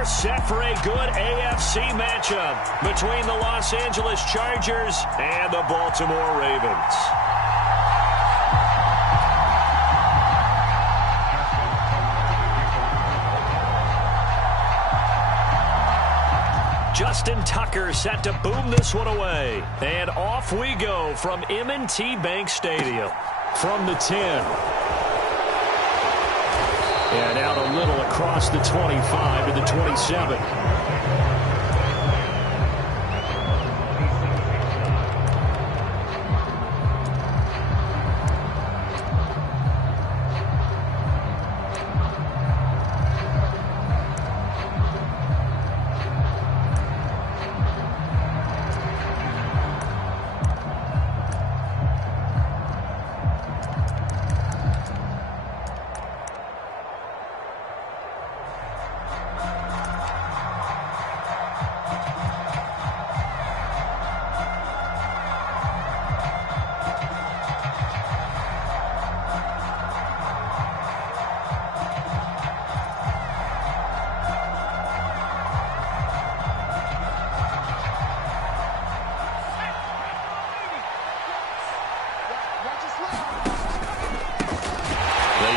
We're set for a good AFC matchup between the Los Angeles Chargers and the Baltimore Ravens. Justin Tucker set to boom this one away. And off we go from M&T Bank Stadium. From the 10. And out a little across the 25 to the 27.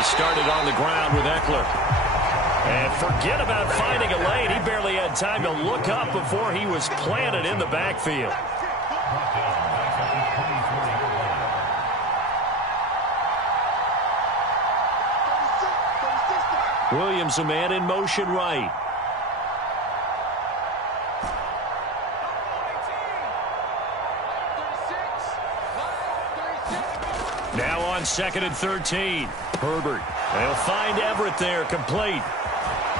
Started on the ground with Eckler. And forget about finding a lane. He barely had time to look up before he was planted in the backfield. Williams, a man in motion right. Now on 2nd and 13. Herbert. They'll find Everett there, complete.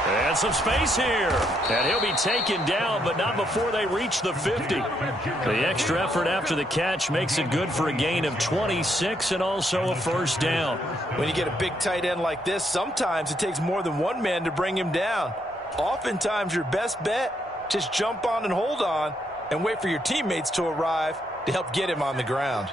And some space here. And he'll be taken down, but not before they reach the 50. The extra effort after the catch makes it good for a gain of 26 and also a first down. When you get a big tight end like this, sometimes it takes more than one man to bring him down. Oftentimes, your best bet, just jump on and hold on and wait for your teammates to arrive to help get him on the ground.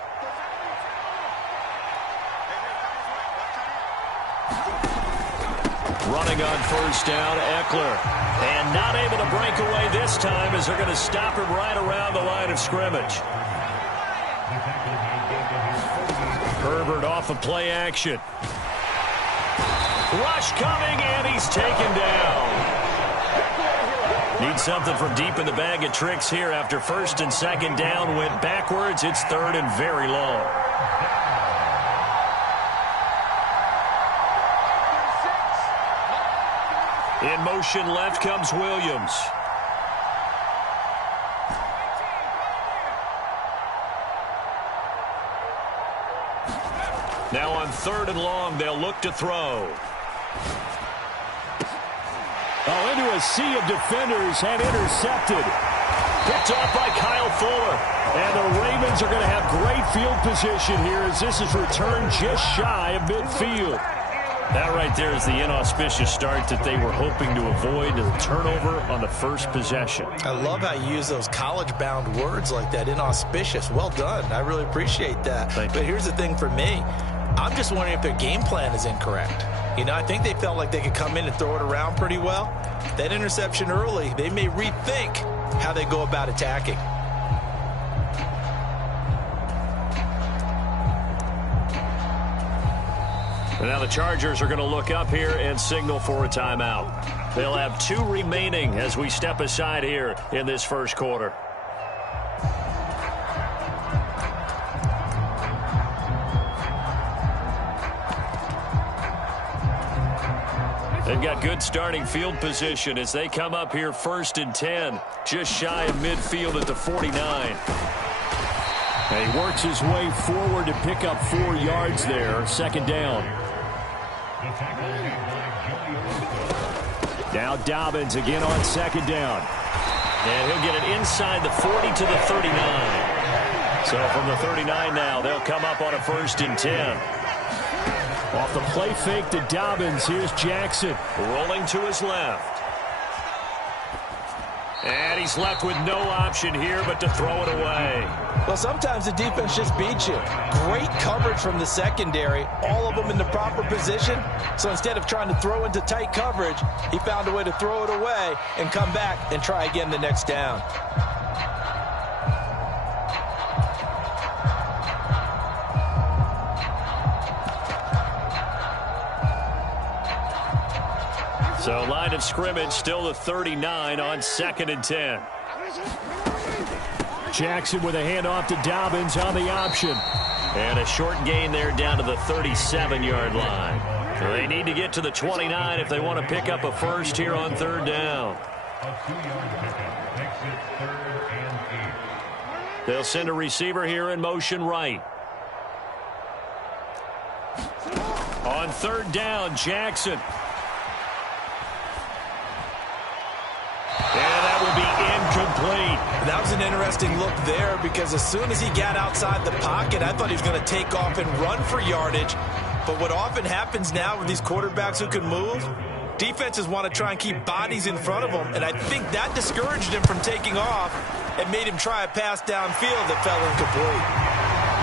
Running on first down, Eckler. And not able to break away this time as they're going to stop him right around the line of scrimmage. Herbert off of play action. Rush coming, and he's taken down. Need something from deep in the bag of tricks here after 1st and 2nd down. Went backwards. It's 3rd and very long. In motion left comes Williams. Now on 3rd and long, they'll look to throw. Oh, into a sea of defenders and intercepted. Picked off by Kyle Fuller. And the Ravens are going to have great field position here as this is returned just shy of midfield. That right there is the inauspicious start that they were hoping to avoid, the turnover on the first possession. I love how you use those college-bound words like that, inauspicious. Well done. I really appreciate that. Thank you. But here's the thing for me. I'm just wondering if their game plan is incorrect. You know, I think they felt like they could come in and throw it around pretty well. That interception early, they may rethink how they go about attacking. And now the Chargers are going to look up here and signal for a timeout. They'll have 2 remaining as we step aside here in this first quarter. They've got good starting field position as they come up here 1st and 10, just shy of midfield at the 49. And he works his way forward to pick up 4 yards there, 2nd down. Now Dobbins again on 2nd down. And he'll get it inside the 40 to the 39. So from the 39 now, they'll come up on a 1st and 10. Off the play fake to Dobbins, here's Jackson. Rolling to his left. And he's left with no option here but to throw it away. Well, sometimes the defense just beats you. Great coverage from the secondary, all of them in the proper position. So instead of trying to throw into tight coverage, he found a way to throw it away and come back and try again the next down. So line of scrimmage still the 39 on 2nd and 10. Jackson with a handoff to Dobbins on the option. And a short gain there down to the 37-yard line. They need to get to the 29 if they want to pick up a first here on 3rd down. They'll send a receiver here in motion right. On 3rd down, Jackson. And that will be incomplete. That was an interesting look there because as soon as he got outside the pocket, I thought he was going to take off and run for yardage. But what often happens now with these quarterbacks who can move, defenses want to try and keep bodies in front of them. And I think that discouraged him from taking off and made him try a pass downfield that fell incomplete.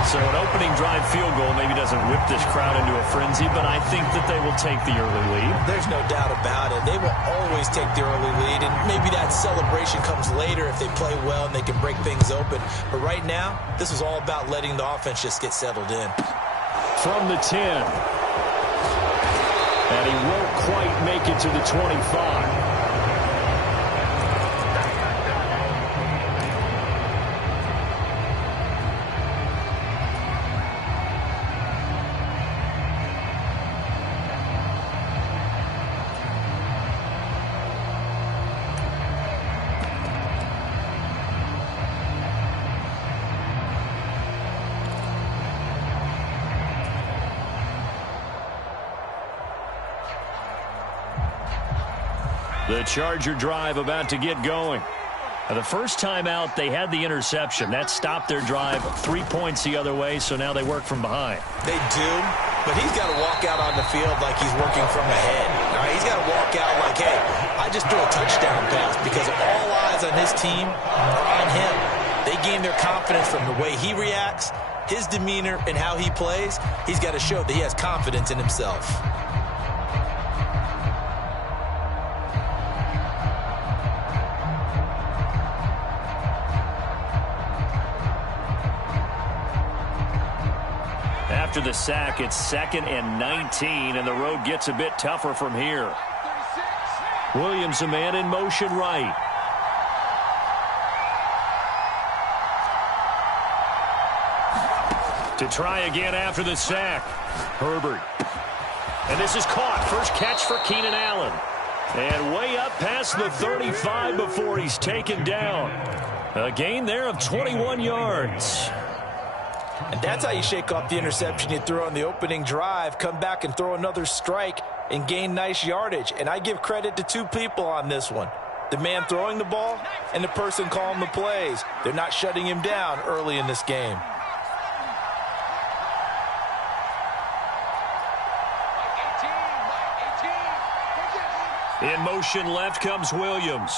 So an opening drive field goal maybe doesn't whip this crowd into a frenzy, but I think that they will take the early lead. There's no doubt about it. They will always take the early lead, and maybe that celebration comes later if they play well and they can break things open. But right now, this is all about letting the offense just get settled in. From the 10. And he won't quite make it to the 25. The Charger drive about to get going. The first time out, they had the interception. That stopped their drive 3 points the other way, so now they work from behind. They do, but he's got to walk out on the field like he's working from ahead. All right, he's got to walk out like, hey, I just threw a touchdown pass because all eyes on his team are on him. They gain their confidence from the way he reacts, his demeanor, and how he plays. He's got to show that he has confidence in himself. After the sack, it's 2nd and 19, and the road gets a bit tougher from here. Williams, a man in motion right. To try again after the sack. Herbert. And this is caught. First catch for Keenan Allen. And way up past the 35 before he's taken down. A gain there of 21 yards. And that's how you shake off the interception you threw on the opening drive, come back and throw another strike and gain nice yardage. And I give credit to two people on this one. The man throwing the ball and the person calling the plays. They're not shutting him down early in this game. In motion left comes Williams.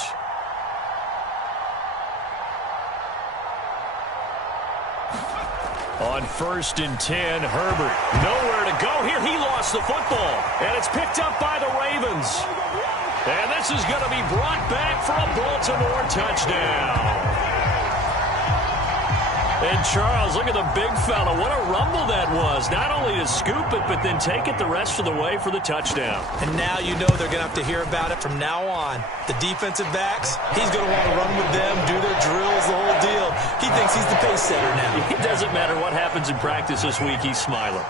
On 1st and 10, Herbert. Nowhere to go here. He lost the football. And it's picked up by the Ravens. And this is going to be brought back for a Baltimore touchdown. And Charles, look at the big fella. What a rumble that was. Not only to scoop it, but then take it the rest of the way for the touchdown. And now you know they're going to have to hear about it from now on. The defensive backs, he's going to want to run with them, do their drills, the whole deal. He thinks he's the pace setter now. It doesn't matter what happens in practice this week. He's smiling.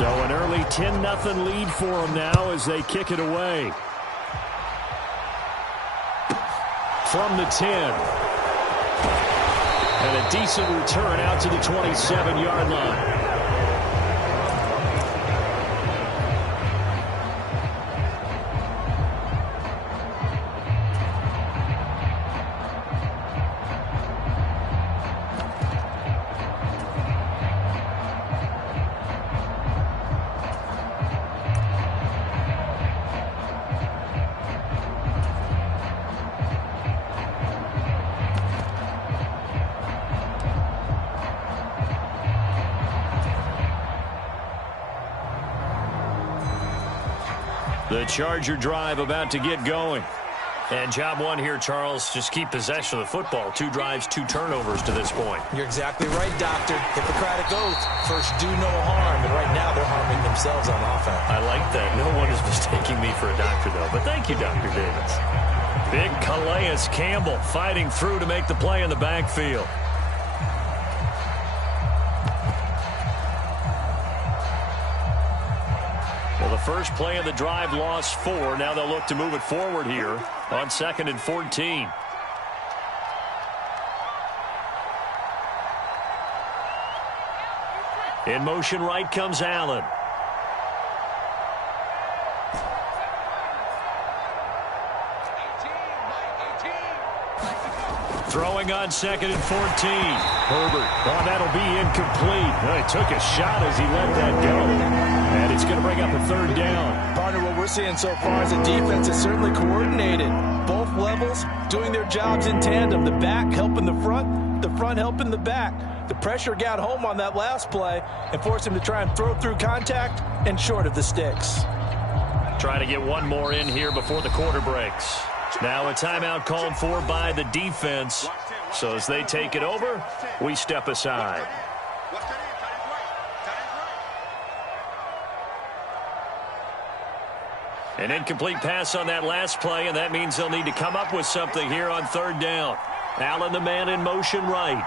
So an early 10-0 lead for them now as they kick it away. From the 10. And a decent return out to the 27-yard line. The Charger drive about to get going. And job one here, Charles, just keep possession of the football. 2 drives, 2 turnovers to this point. You're exactly right, Doctor. Hippocratic oath. First, do no harm. And right now, they're harming themselves on offense. I like that. No one is mistaking me for a doctor, though. But thank you, Dr. Davis. Big Calais Campbell fighting through to make the play in the backfield. Well, the first play of the drive lost 4. Now they'll look to move it forward here on 2nd and 14. In motion right comes Allen. Throwing on 2nd and 14. Herbert. Oh, that'll be incomplete. He took a shot as he let that go. And it's going to bring up a 3rd down. Partner, what we're seeing so far is a defense is certainly coordinated. Both levels doing their jobs in tandem. The back helping the front helping the back. The pressure got home on that last play and forced him to try and throw through contact and short of the sticks. Try to get one more in here before the quarter breaks. Now a timeout called for by the defense. So as they take it over, we step aside. An incomplete pass on that last play, and that means they'll need to come up with something here on 3rd down. Allen, the man in motion right.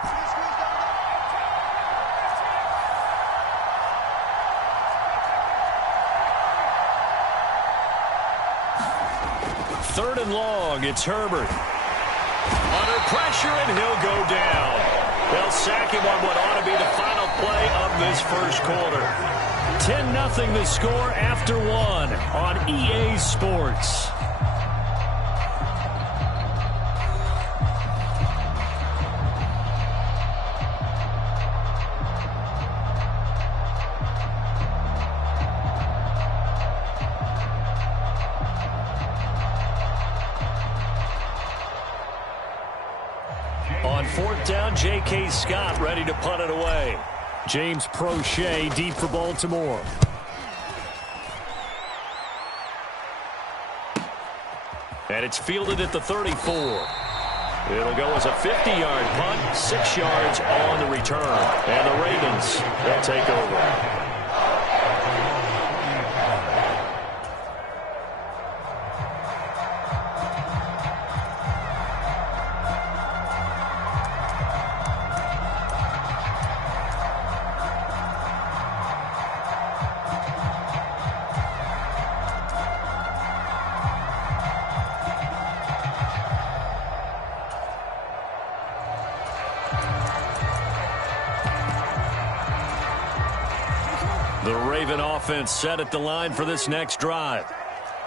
Third and long, it's Herbert. Under pressure, and he'll go down. They'll sack him on what ought to be the final play of this first quarter. 10-0 the score after 1 on EA Sports. On 4th down, J.K. Scott ready to punt it away. James Prochet deep for Baltimore. And it's fielded at the 34. It'll go as a 50-yard punt, 6 yards on the return. And the Ravens will take over. The Raven offense set at the line for this next drive.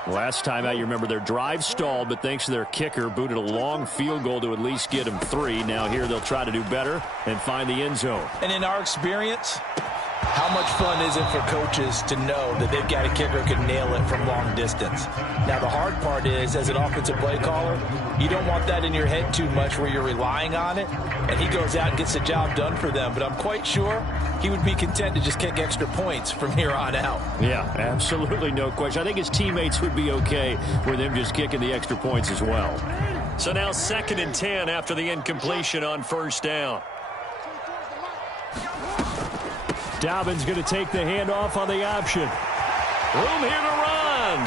Last time out, you remember their drive stalled, but thanks to their kicker, booted a long field goal to at least get them 3. Now here they'll try to do better and find the end zone. And in our experience, how much fun is it for coaches to know that they've got a kicker who can nail it from long distance? Now, the hard part is, as an offensive play caller, you don't want that in your head too much where you're relying on it, and he goes out and gets the job done for them. But I'm quite sure he would be content to just kick extra points from here on out. Yeah, absolutely no question. I think his teammates would be okay with him just kicking the extra points as well. So now 2nd and 10 after the incompletion on 1st down. Dobbins going to take the handoff on the option. Room here to run.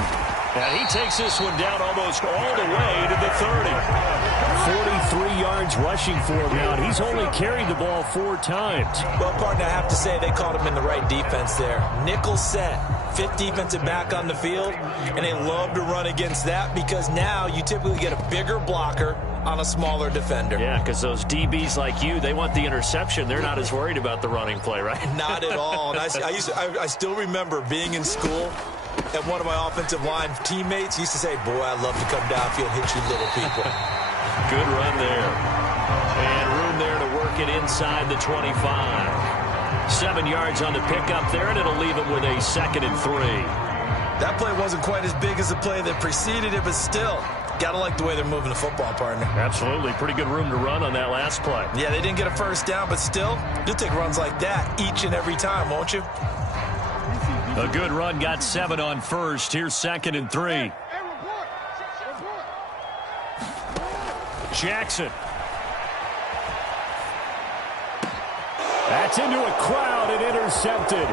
And he takes this one down almost all the way to the 30. 43 yards rushing for him now. He's only carried the ball 4 times. Well, partner, I have to say they called him in the right defense there. Nickel set. 5th defensive back on the field. And they love to run against that because now you typically get a bigger blocker on a smaller defender. Yeah, because those DBs like you, they want the interception. They're not as worried about the running play, right? Not at all. And I still remember being in school, and one of my offensive line teammates used to say, boy, I love to come downfield and hit you little people. Good run there. And room there to work it inside the 25. 7 yards on the pickup there, and it'll leave him with a 2nd and 3. That play wasn't quite as big as the play that preceded it, but still, gotta like the way they're moving the football, partner. Absolutely. Pretty good room to run on that last play. Yeah, they didn't get a first down, but still, you'll take runs like that each and every time, won't you? A good run, got 7 on first. Here's 2nd and 3. Jackson. That's into a crowd and intercepted.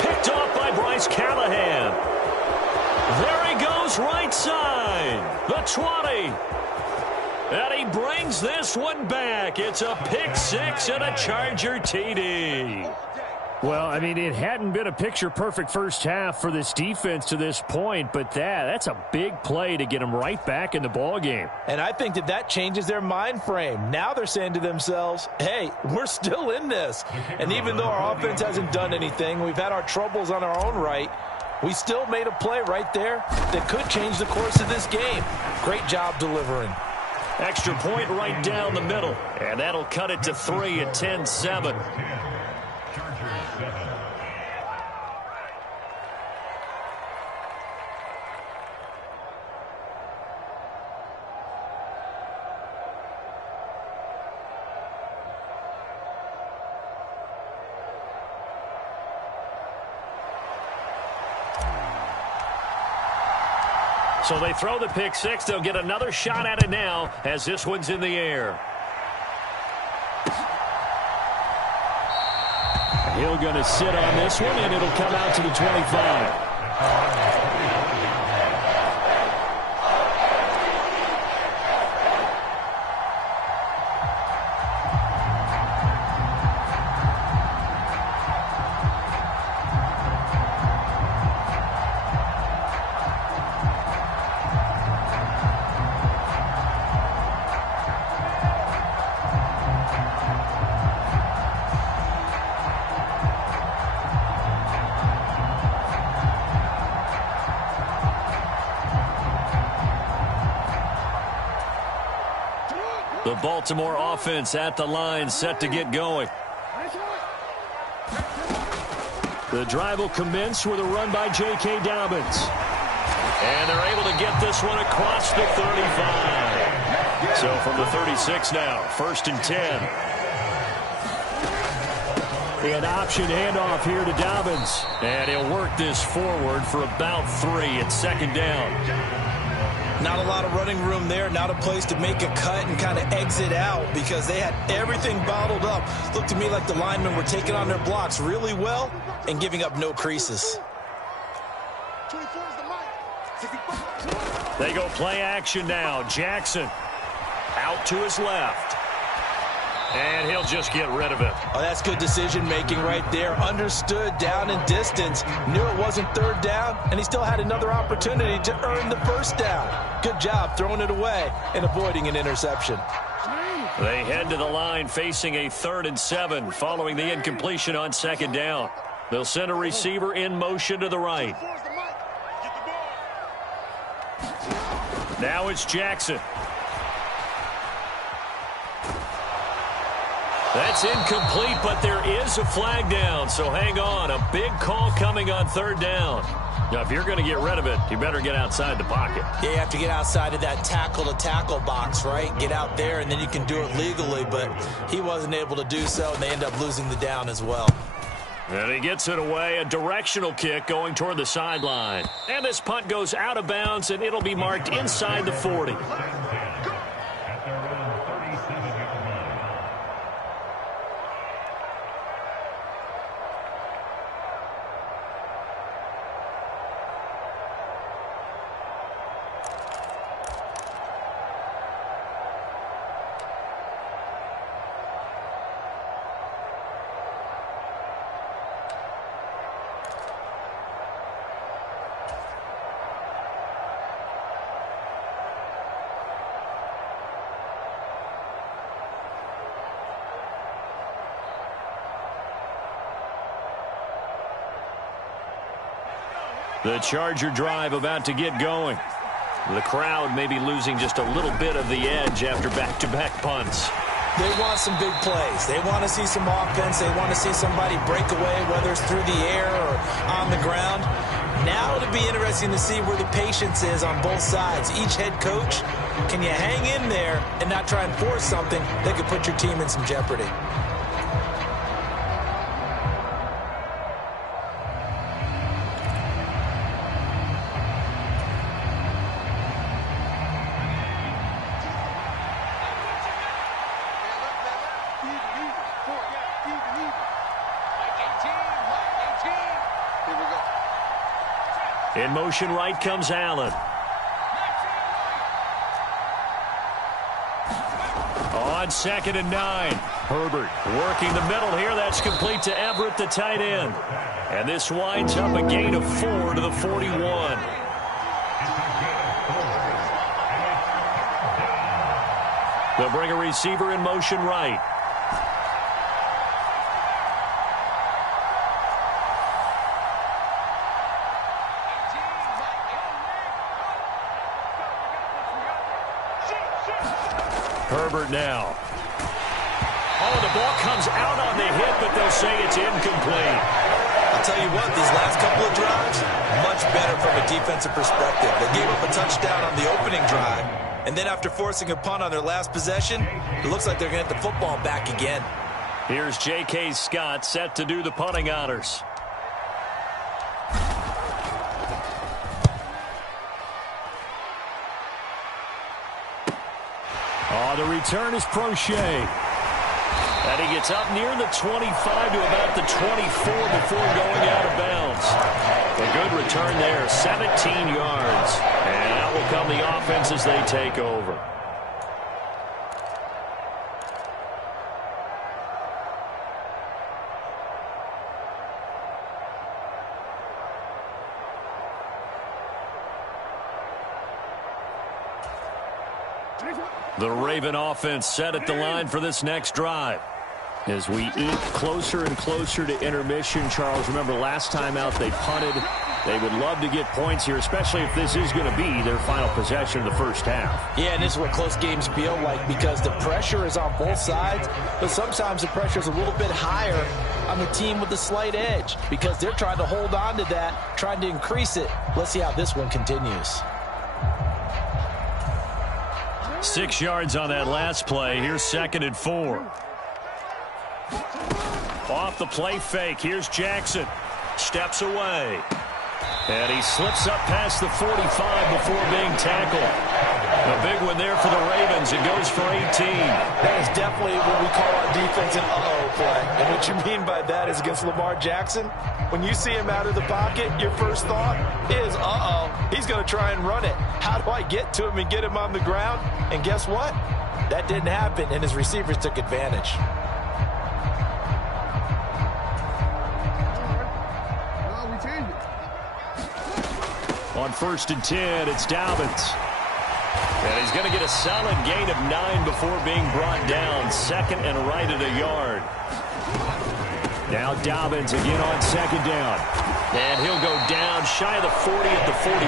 Picked off by Bryce Callahan. There he goes, right side. The 20. And he brings this one back. It's a pick 6 and a Charger TD. Well, I mean, it hadn't been a picture-perfect first half for this defense to this point, but that's a big play to get them right back in the ballgame. And I think that changes their mind frame. Now they're saying to themselves, hey, we're still in this. And even though our offense hasn't done anything, we've had our troubles on our own right, we still made a play right there that could change the course of this game. Great job delivering. Extra point right down the middle. And that'll cut it to 3 at 10-7. So they throw the pick 6. They'll get another shot at it now as this one's in the air. Hill going to sit on this one, and it'll come out to the 25. The Baltimore offense at the line, set to get going. The drive will commence with a run by J.K. Dobbins. And they're able to get this one across the 35. So from the 36 now, 1st and 10. An option handoff here to Dobbins. And he'll work this forward for about 3 at 2nd down. Not a lot of running room there, not a place to make a cut and kind of exit out because they had everything bottled up. Looked to me like the linemen were taking on their blocks really well and giving up no creases. They go play action now. Jackson out to his left. And he'll just get rid of it. Oh, that's good decision-making right there. Understood down and distance. Knew it wasn't 3rd down, and he still had another opportunity to earn the 1st down. Good job throwing it away and avoiding an interception. They head to the line facing a 3rd and 7 following the incompletion on 2nd down. They'll send a receiver in motion to the right. Now it's Jackson. That's incomplete, but there is a flag down, so hang on. A big call coming on 3rd down. Now, if you're going to get rid of it, you better get outside the pocket. Yeah, you have to get outside of that tackle-to-tackle box, right? Get out there, and then you can do it legally, but he wasn't able to do so, and they end up losing the down as well. And he gets it away, a directional kick going toward the sideline. And this punt goes out of bounds, and it'll be marked inside the 40. The Charger drive about to get going. The crowd may be losing just a little bit of the edge after back-to-back punts. They want some big plays. They want to see some offense. They want to see somebody break away, whether it's through the air or on the ground. Now it'll be interesting to see where the patience is on both sides. Each head coach, can you hang in there and not try and force something that could put your team in some jeopardy? In motion right comes Allen. On 2nd and 9. Herbert working the middle here. That's complete to Everett, the tight end. And this winds up a gain of 4 to the 41. They'll bring a receiver in motion right. Herbert now. Oh, the ball comes out on the hit, but they'll say it's incomplete. I'll tell you what, these last couple of drives, much better from a defensive perspective. They gave up a touchdown on the opening drive, and then after forcing a punt on their last possession, it looks like they're going to get the football back again. Here's J.K. Scott set to do the punting honors. Oh, the return is Prochet. And he gets up near the 25 to about the 24 before going out of bounds. A good return there, 17 yards. And that will come the offense as they take over. The Raven offense set at the line for this next drive. As we eat closer and closer to intermission, Charles, remember last time out they punted. They would love to get points here, especially if this is going to be their final possession of the first half. Yeah, and this is what close games feel like because the pressure is on both sides, but sometimes the pressure is a little bit higher on the team with the slight edge because they're trying to hold on to that, trying to increase it. Let's see how this one continues. 6 yards on that last play. Here's 2nd and 4. Off the play fake. Here's Jackson. Steps away. And he slips up past the 45 before being tackled. A big one there for the Ravens. It goes for 18. That is definitely what we call our defense an uh-oh play. And what you mean by that is against Lamar Jackson, when you see him out of the pocket, your first thought is, uh-oh, he's going to try and run it. How do I get to him and get him on the ground? And guess what? That didn't happen, and his receivers took advantage. On 1st and 10, it's Dobbins. And he's going to get a solid gain of 9 before being brought down. 2nd and right at a yard. Now Dobbins again on 2nd down. And he'll go down shy of the 40 at the 41.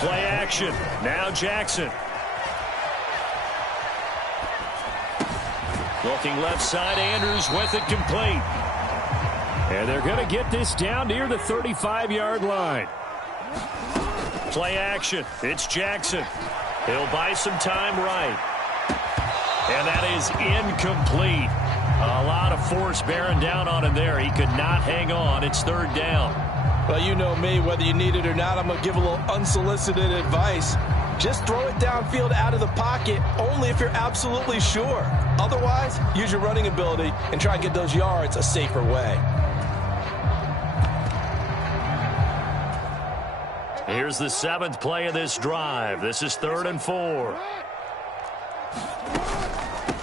Play action. Now Jackson. Looking left side, Andrews with it complete. And they're going to get this down near the 35-yard line. Play action. It's Jackson. He'll buy some time right. And that is incomplete. A lot of force bearing down on him there. He could not hang on. It's 3rd down. Well, you know me, whether you need it or not, I'm going to give a little unsolicited advice. Just throw it downfield out of the pocket only if you're absolutely sure. Otherwise, use your running ability and try and get those yards a safer way. Here's the 7th play of this drive. This is 3rd and 4.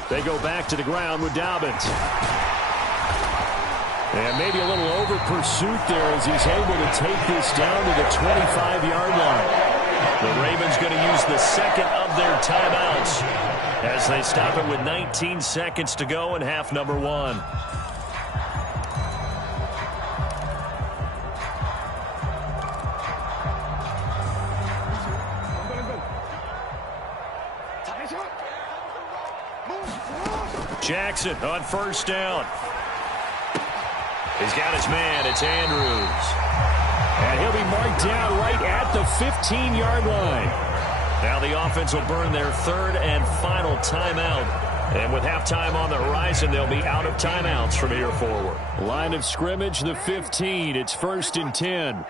They go back to the ground with Dobbins. And maybe a little over pursuit there as he's able to take this down to the 25-yard line. The Ravens going to use the 2nd of their timeouts as they stop it with 19 seconds to go in half number 1. Jackson on 1st down. He's got his man. It's Andrews. And he'll be marked down right at the 15-yard line. Now the offense will burn their 3rd and final timeout. And with halftime on the horizon, they'll be out of timeouts from here forward. Line of scrimmage, the 15. It's 1st and 10.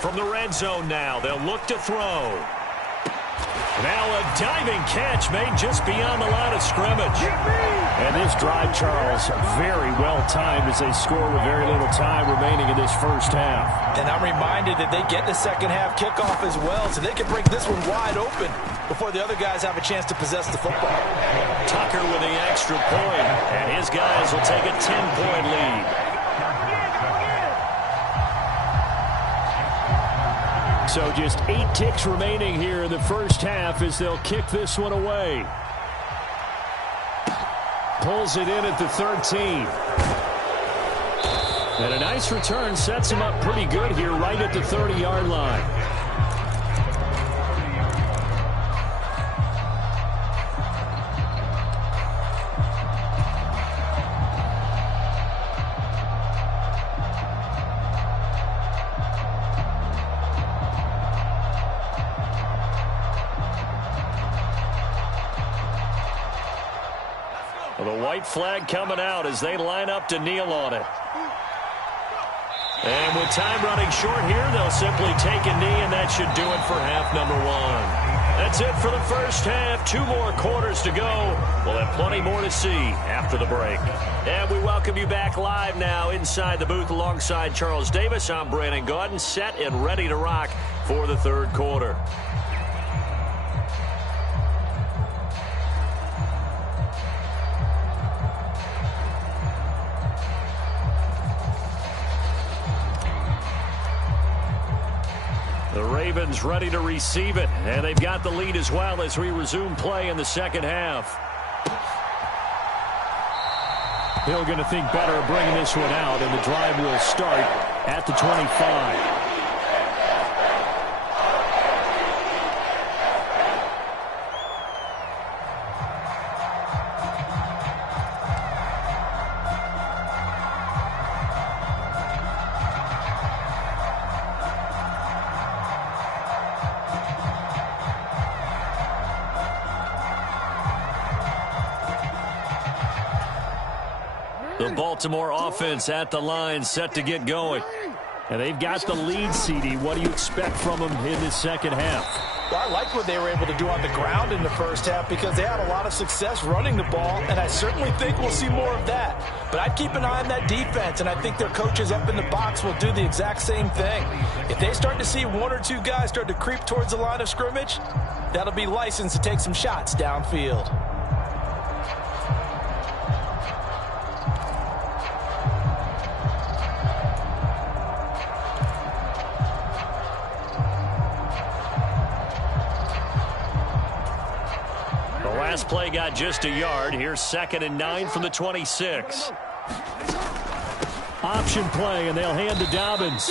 From the red zone now, they'll look to throw. Now a diving catch made just beyond the line of scrimmage. And this drive, Charles, very well timed as they score with very little time remaining in this first half. And I'm reminded that they get the second half kickoff as well, so they can break this one wide open before the other guys have a chance to possess the football. Tucker with the extra point, and his guys will take a 10-point lead. So just 8 ticks remaining here in the first half as they'll kick this one away. Pulls it in at the 13. And a nice return sets him up pretty good here right at the 30-yard line. The white flag coming out as they line up to kneel on it. And with time running short here, they'll simply take a knee, and that should do it for half number one. That's it for the first half. 2 more quarters to go. We'll have plenty more to see after the break. And we welcome you back live now inside the booth alongside Charles Davis. I'm Brandon Gaudin, set and ready to rock for the third quarter. The Ravens ready to receive it, and they've got the lead as well as we resume play in the second half. Hill going to think better of bringing this one out, and the drive will start at the 25. The Baltimore offense at the line, set to get going. And they've got the lead, CD. What do you expect from them in the second half? Well, I like what they were able to do on the ground in the first half because they had a lot of success running the ball, and I certainly think we'll see more of that. But I'd keep an eye on that defense, and I think their coaches up in the box will do the exact same thing. If they start to see 1 or 2 guys start to creep towards the line of scrimmage, that'll be licensed to take some shots downfield. Last play got just a yard. Here's 2nd and 9 from the 26. Option play, and they'll hand to Dobbins.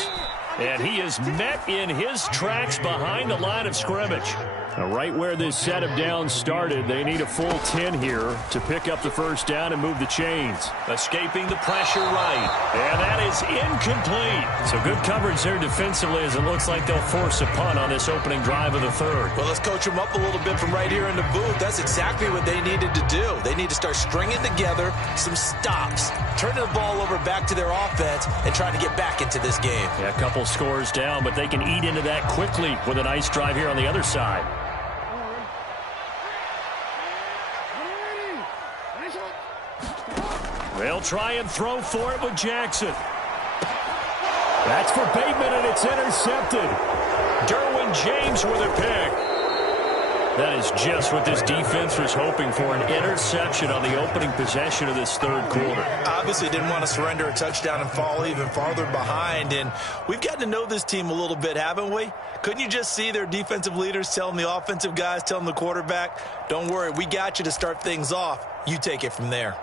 And he is met in his tracks behind the line of scrimmage. Now, right where this set of downs started, they need a full 10 here to pick up the first down and move the chains. Escaping the pressure right. And that is incomplete. So good coverage there defensively as it looks like they'll force a punt on this opening drive of the third. Well, let's coach them up a little bit from right here in the booth. That's exactly what they needed to do. They need to start stringing together some stops, turning the ball over back to their offense, and trying to get back into this game. Yeah, a couple scores down, but they can eat into that quickly with a nice drive here on the other side. They'll try and throw for it with Jackson. That's for Bateman, and it's intercepted. Derwin James with a pick. That is just what this defense was hoping for, an interception on the opening possession of this third quarter. Obviously didn't want to surrender a touchdown and fall even farther behind, and we've gotten to know this team a little bit, haven't we? Couldn't you just see their defensive leaders telling the offensive guys, telling the quarterback, don't worry, we got you to start things off. You take it from there.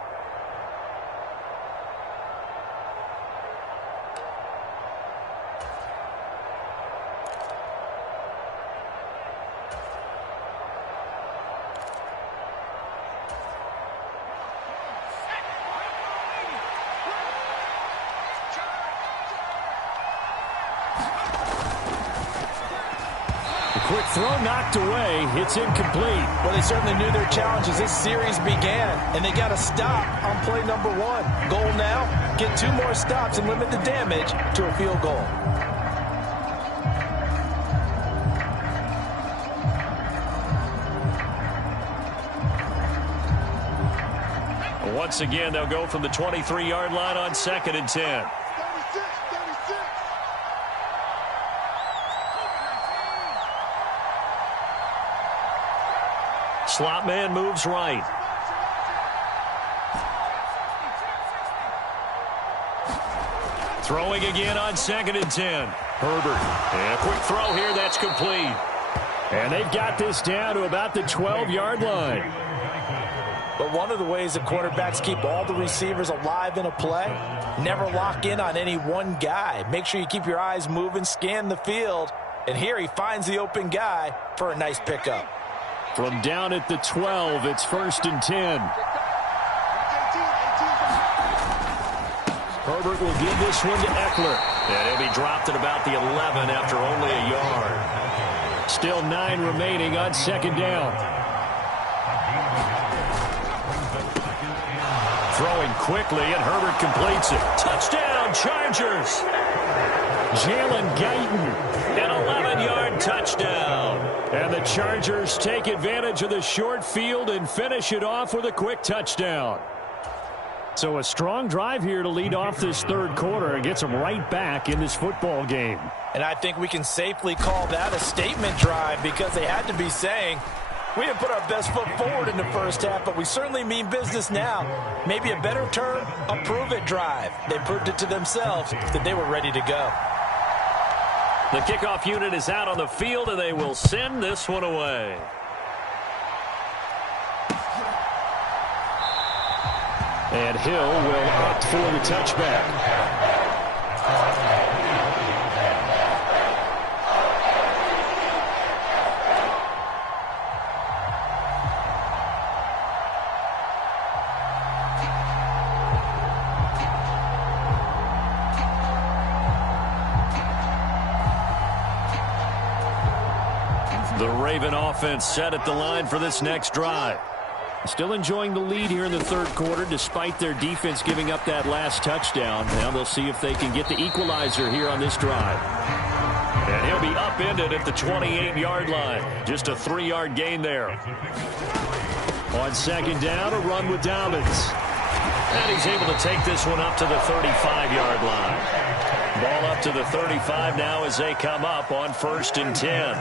Quick throw knocked away. It's incomplete. Well, they certainly knew their challenge as this series began, and they got to stop on play number 1. Goal now, get 2 more stops and limit the damage to a field goal. once again, they'll go from the 23-yard line on 2nd and 10. Slot man moves right. Throwing again on 2nd and 10. Herbert. And a quick throw here. That's complete. And they've got this down to about the 12-yard line. But one of the ways that quarterbacks keep all the receivers alive in a play, never lock in on any one guy. Make sure you keep your eyes moving, scan the field. And here he finds the open guy for a nice pickup. From down at the 12, it's 1st and 10. Herbert will give this one to Eckler. And he'll be dropped at about the 11 after only a yard. Still 9 remaining on 2nd down. Throwing quickly, and Herbert completes it. Touchdown, Chargers. Jalen Guyton. An 11-yard touchdown. And the Chargers take advantage of the short field and finish it off with a quick touchdown. So a strong drive here to lead off this third quarter and gets them right back in this football game. And I think we can safely call that a statement drive because they had to be saying, we didn't put our best foot forward in the first half, but we certainly mean business now. Maybe a better term, a prove-it drive. They proved it to themselves that they were ready to go. The kickoff unit is out on the field, and they will send this one away. And Hill will opt for the touchback. The Raven offense set at the line for this next drive. Still enjoying the lead here in the third quarter despite their defense giving up that last touchdown. Now they'll see if they can get the equalizer here on this drive. And he'll be upended at the 28-yard line. Just a 3-yard gain there. On 2nd down, a run with Dobbins. And he's able to take this one up to the 35-yard line. Ball up to the 35 now as they come up on 1st and 10.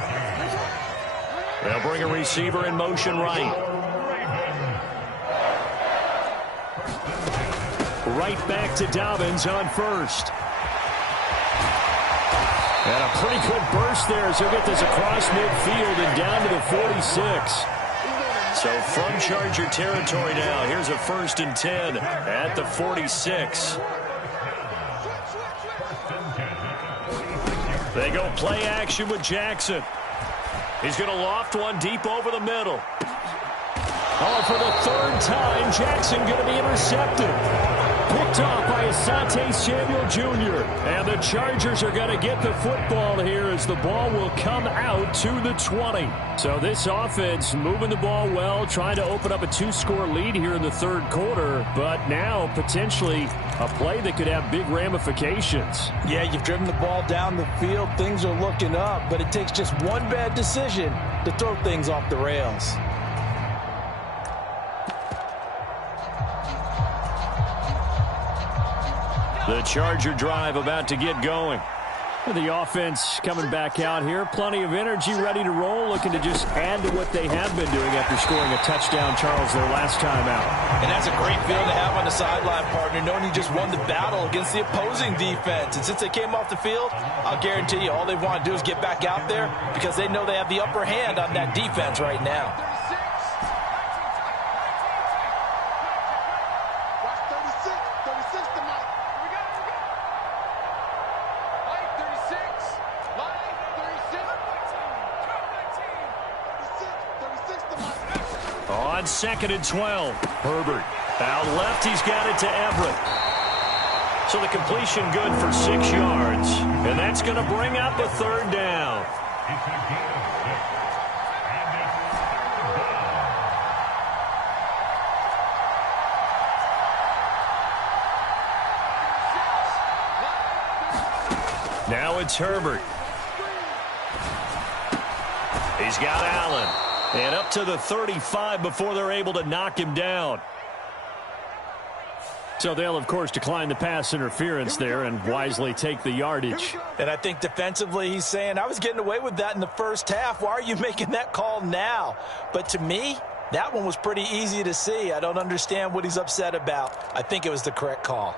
They'll bring a receiver in motion right. Right back to Dobbins on 1st. And a pretty good burst there as he'll get this across midfield and down to the 46. So from Charger territory now, here's a 1st and 10 at the 46. They go play action with Jackson. He's going to loft one deep over the middle. Oh, for the 3rd time, Jackson going to be intercepted. Picked off by Asante Samuel Jr. And the Chargers are going to get the football here as the ball will come out to the 20. So this offense moving the ball well, trying to open up a 2-score lead here in the third quarter. But now potentially a play that could have big ramifications. Yeah, you've driven the ball down the field. Things are looking up, but it takes just one bad decision to throw things off the rails. The Charger drive about to get going. The offense coming back out here. Plenty of energy, ready to roll, looking to just add to what they have been doing after scoring a touchdown, Charles, their last time out. And that's a great feeling to have on the sideline, partner, knowing you just won the battle against the opposing defense. And since they came off the field, I'll guarantee you all they want to do is get back out there because they know they have the upper hand on that defense right now. On 2nd and 12. Herbert. Out left, he's got it to Everett. So the completion good for 6 yards. And that's going to bring up a 3rd down. Now it's Herbert. He's got Allen. And up to the 35 before they're able to knock him down. So they'll, of course, decline the pass interference there and wisely take the yardage. And I think defensively he's saying, I was getting away with that in the first half. Why are you making that call now? But to me, that one was pretty easy to see. I don't understand what he's upset about. I think it was the correct call.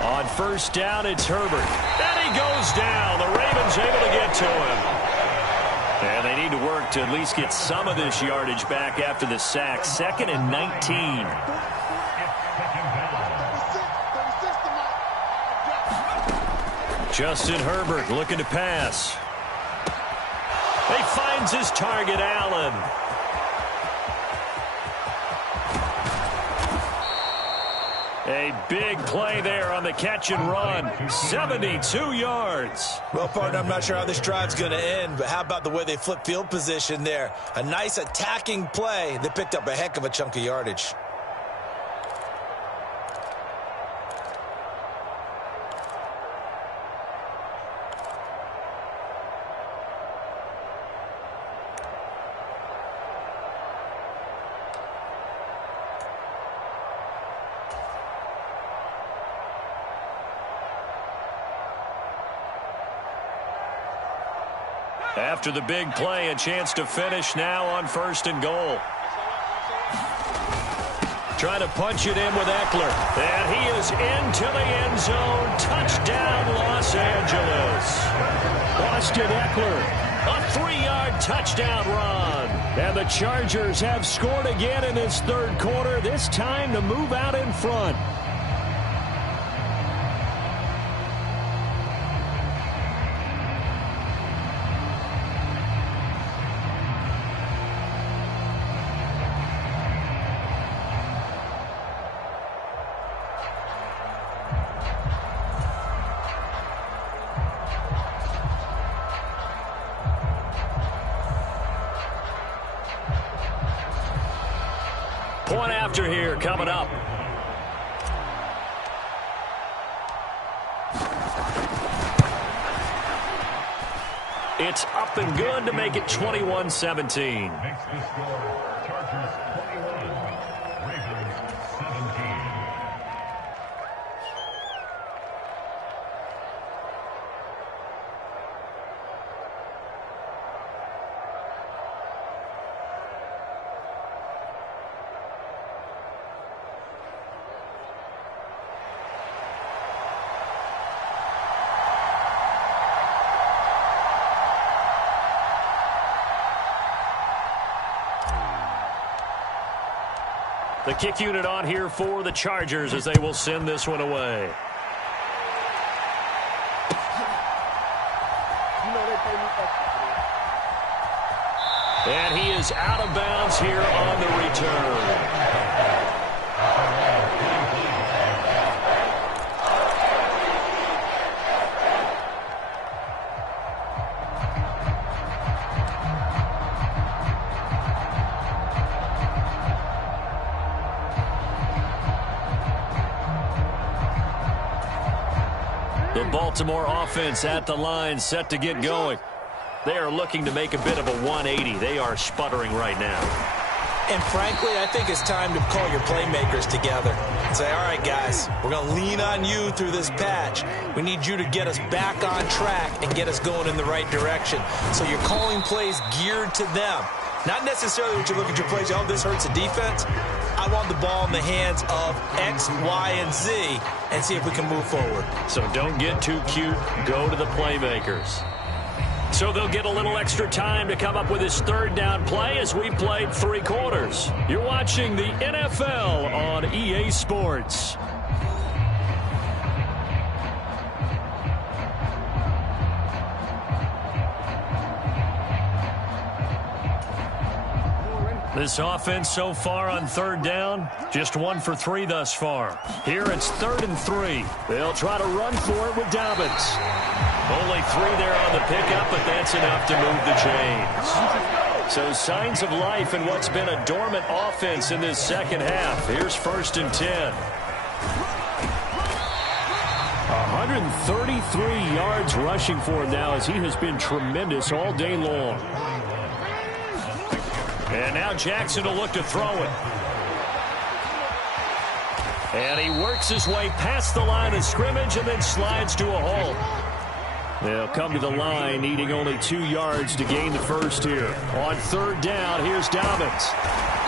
On first down, it's Herbert. And he goes down. The Ravens able to get to him. And they need to work to at least get some of this yardage back after the sack. 2nd and 19. Justin Herbert looking to pass. He finds his target, Allen. A big play there on the catch and run. 72 yards. Well, partner, I'm not sure how this drive's going to end, but how about the way they flip field position there? A nice attacking play. They picked up a heck of a chunk of yardage. After the big play, a chance to finish now on 1st and goal. Trying to punch it in with Eckler. And he is into the end zone. Touchdown, Los Angeles. Austin Eckler, a 3-yard touchdown run. And the Chargers have scored again in this 3rd quarter, this time to move out in front. Point after here coming up. It's up and good to make it 21-17. Makes the score Chargers 21, Ravens 17. The kick unit on here for the Chargers as they will send this one away. And he is out of bounds here on the return. The Baltimore offense at the line, set to get going. They are looking to make a bit of a 180. They are sputtering right now. And frankly, I think it's time to call your playmakers together and say, all right, guys, we're going to lean on you through this patch. We need you to get us back on track and get us going in the right direction. So you're calling plays geared to them. Not necessarily what you look at your plays, oh, this hurts the defense. I want the ball in the hands of X, Y, and Z and see if we can move forward. So don't get too cute. Go to the playmakers. So they'll get a little extra time to come up with his 3rd down play as we played 3 quarters. You're watching the NFL on EA Sports. This offense so far on 3rd down, just 1 for 3 thus far. Here it's 3rd and 3. They'll try to run for it with Dobbins. Only 3 there on the pickup, but that's enough to move the chains. So signs of life in what's been a dormant offense in this 2nd half. Here's 1st and 10. 133 yards rushing for him now, as he has been tremendous all day long. And now Jackson will look to throw it. And he works his way past the line of scrimmage and then slides to a halt. They'll come to the line, needing only 2 yards to gain the first here. On third down, here's Dobbins.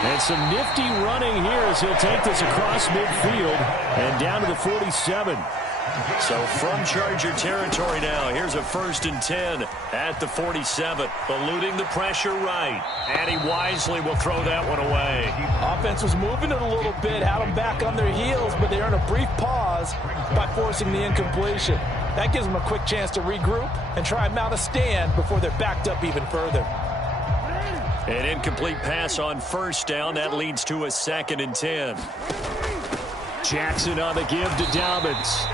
And some nifty running here as he'll take this across midfield and down to the 47. So from Charger territory now, here's a 1st and 10 at the 47. Eluding the pressure right. And he wisely will throw that one away. Offense was moving it a little bit, had them back on their heels, but they earned a brief pause by forcing the incompletion. That gives them a quick chance to regroup and try and mount a stand before they're backed up even further. An incomplete pass on 1st down. That leads to a 2nd and 10. Jackson on the give to Dobbins.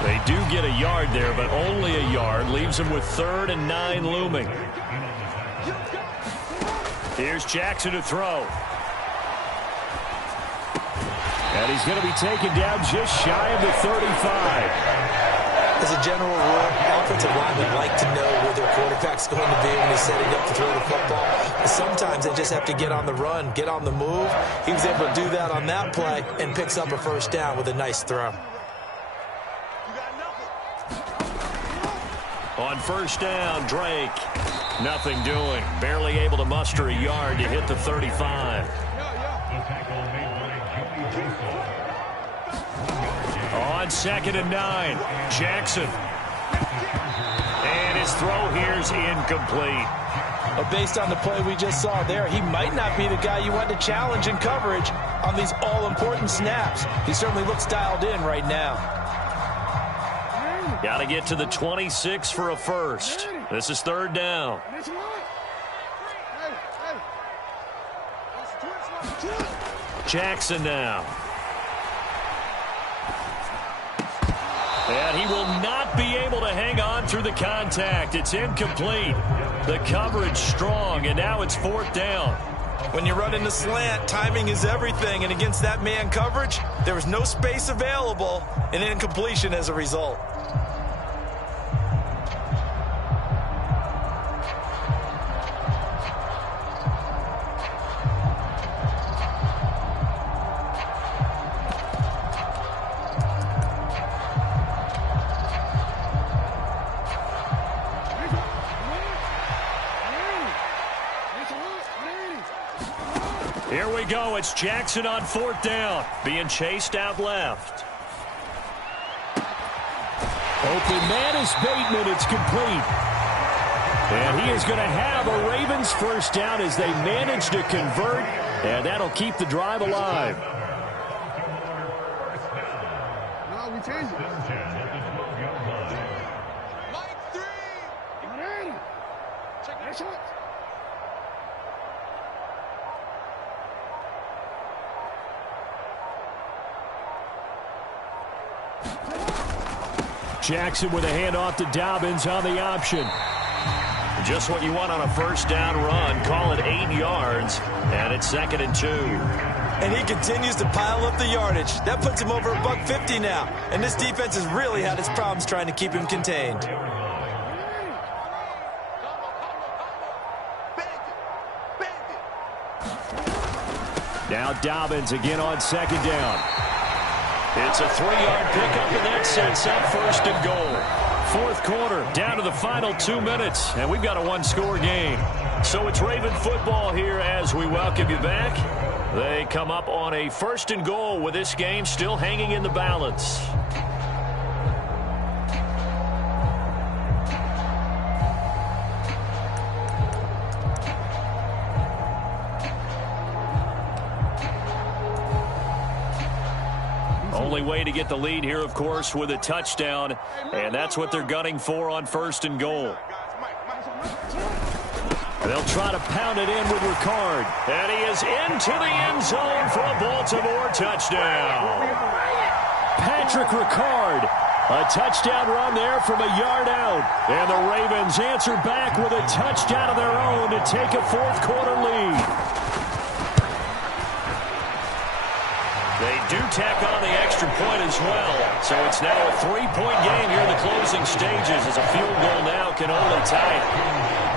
They do get a yard there, but only a yard. Leaves them with 3rd and 9 looming. Here's Jackson to throw. And he's going to be taken down just shy of the 35. As a general rule, offensive linemen like to know where their quarterback's going to be when he's setting up to throw the football. But sometimes they just have to get on the run, get on the move. He was able to do that on that play and picks up a 1st down with a nice throw. On 1st down, Drake. Nothing doing. Barely able to muster a yard to hit the 35. On 2nd and 9, Jackson. And his throw here's incomplete. But based on the play we just saw there, he might not be the guy you want to challenge in coverage on these all-important snaps. He certainly looks dialed in right now. Got to get to the 26 for a 1st. This is 3rd down. Jackson now. And he will not be able to hang on through the contact. It's incomplete. The coverage strong, and now it's 4th down. When you run in the slant, timing is everything, and against that man coverage, there was no space available, and incompletion as a result. Here we go. It's Jackson on 4th down, being chased out left. Open man is Bateman. It's complete. And he is going to have a Ravens 1st down as they manage to convert, and that'll keep the drive alive. No, we changed it. Mike 3. Check that shot. Jackson with a handoff to Dobbins on the option. Just what you want on a 1st down run. Call it 8 yards, and it's 2nd and 2. And he continues to pile up the yardage. That puts him over $150 now. And this defense has really had its problems trying to keep him contained. Now Dobbins again on 2nd down. It's a 3-yard pickup, and that sets up 1st and goal. 4th quarter, down to the final 2 minutes, And we've got a 1-score game. So it's Raven football here as we welcome you back. They come up on a 1st and goal with this game still hanging in the balance. Only way to get the lead here, of course, with a touchdown, and that's what they're gunning for on 1st and goal. They'll try to pound it in with Ricard. And he is into the end zone for a Baltimore touchdown. Patrick Ricard, a touchdown run there from a yard out. And the Ravens answer back with a touchdown of their own to take a 4th quarter lead. They do tack on the extra point as well. So it's now a 3-point game here in the closing stages as a field goal now can only tie it.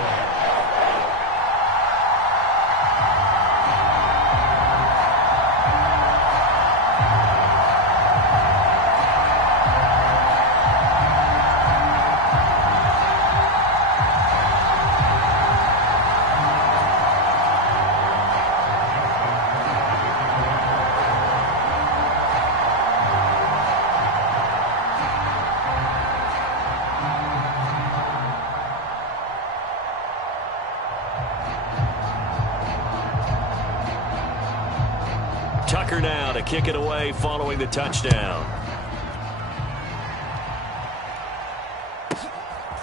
Tucker now to kick it away following the touchdown.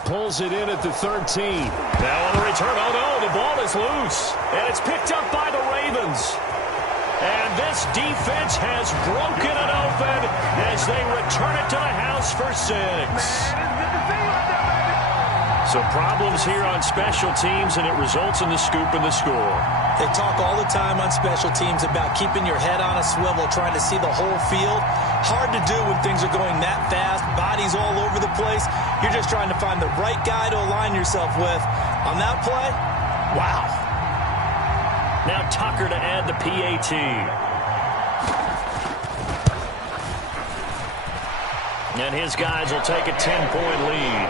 Pulls it in at the 13. Now on the return, oh no, the ball is loose. And it's picked up by the Ravens. And this defense has broken it open as they return it to the house for 6. So problems here on special teams, and it results in the scoop and the score. They talk all the time on special teams about keeping your head on a swivel, trying to see the whole field. Hard to do when things are going that fast, bodies all over the place. You're just trying to find the right guy to align yourself with. On that play, wow. Now Tucker to add the PAT. And his guys will take a 10-point lead.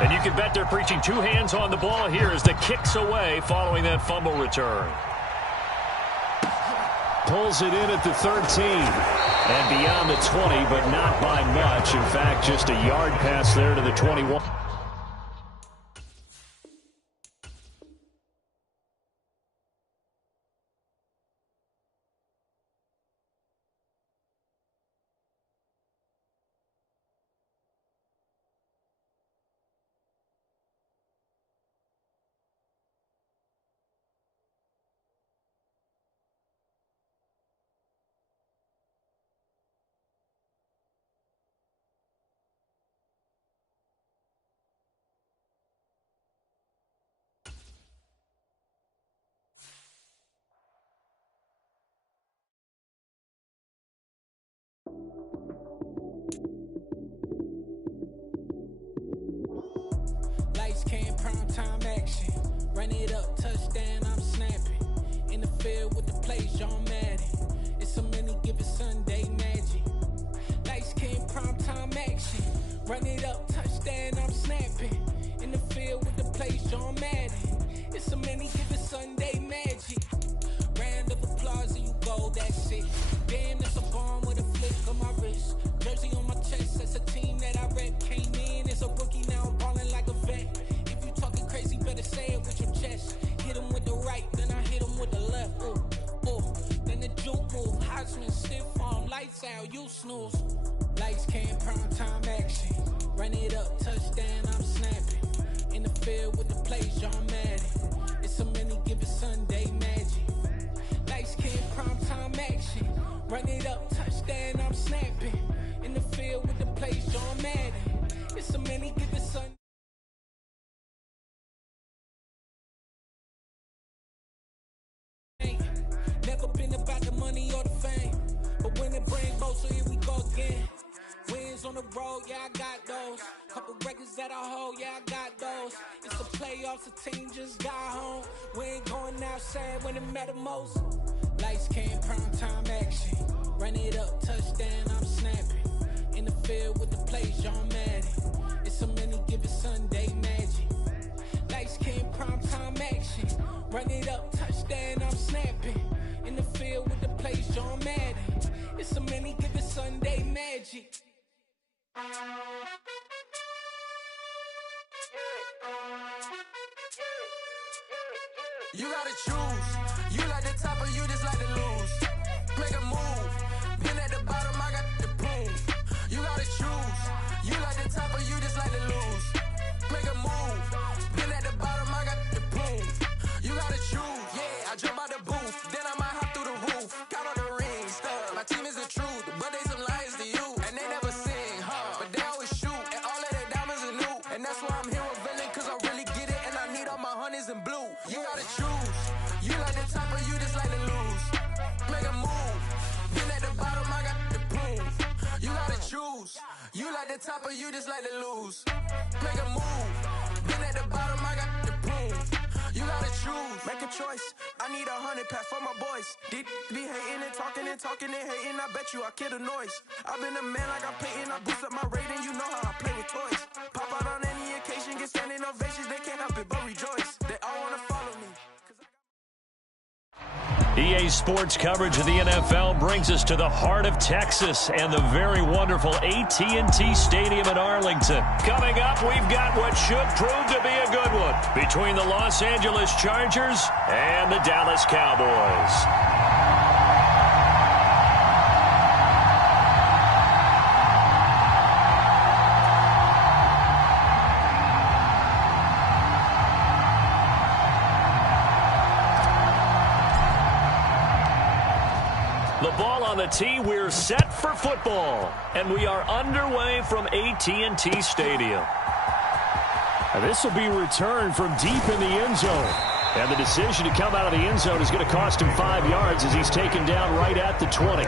And you can bet they're preaching two hands on the ball here as the kick's away following that fumble return. Pulls it in at the 13. And beyond the 20, but not by much. In fact, just a yard pass there to the 21. Lights, cam, prime time action. Run it up, touchdown, I'm snapping. In the field with the play, John Madden. It's so many, give it Sunday magic. Lights, cam, prime time action. Run it up, touchdown, I'm snapping. In the field with the play, John Madden. It's so many, give it Sunday magic. Round of applause and you go, that's it. Damn, that's a bomb with a flick on my wrist. Jersey on my chest, that's a team that I rep. Came in as a rookie, now I'm balling like a vet. If you talking crazy, better say it with your chest. Hit him with the right, then I hit him with the left. Ooh, ooh. Then the juke move, Heisman stiff arm, lights out, you snooze. Lights, cam, prime time action. Run it up, touchdown, I'm snapping. In the field with the play, John Madden. It's so many, give it Sunday magic. Lights, cam, prime time action. Run it up, touchdown, I'm snapping. In the field with the play, John Madden. It's so many, give it Sunday. Never been about the money or the fame, but when it bring both, so here we go again. Wins on the road, yeah, I got those. Couple records that I hold, yeah, I got those. It's the playoffs, the team just got home. We ain't going outside when it matter most. Lights, cam, prime time action. Run it up, touchdown, I'm snapping. In the field with the play, John Madden. It's so many, give it Sunday magic. Lights, cam, prime time action. Run it up, touchdown, I'm snapping. In the field with the play, John Madden. It's so many, give it Sunday magic. You gotta choose. You like the top or you just like to lose. Make a move. Been at the bottom, I got the boom. You gotta choose. You like the top or you just like to lose. Make a move. Been at the bottom, I got the boom. You gotta choose. Yeah, I jump out the booth. Then I might hop through the roof. Count on the rings. My team is the truth, but they some choose. You like the top or you just like to lose. Make a move. Been at the bottom, I got the prove. You gotta choose. Make a choice. I need 100 pack for my boys. Deep be hating and talking and hating. I bet you I kill the noise. I've been a man like I'm Peyton. I boost up my rating. You know how I play with toys. Pop out on any occasion, get standing ovations. They can't help it but rejoice. They all wanna follow me. EA Sports coverage of the NFL brings us to the heart of Texas and the very wonderful AT&T Stadium in Arlington. Coming up, we've got what should prove to be a good one between the Los Angeles Chargers and the Dallas Cowboys. The ball on the tee, we're set for football, and we are underway from AT&T Stadium. And this will be returned from deep in the end zone. And the decision to come out of the end zone is going to cost him 5 yards as he's taken down right at the 20.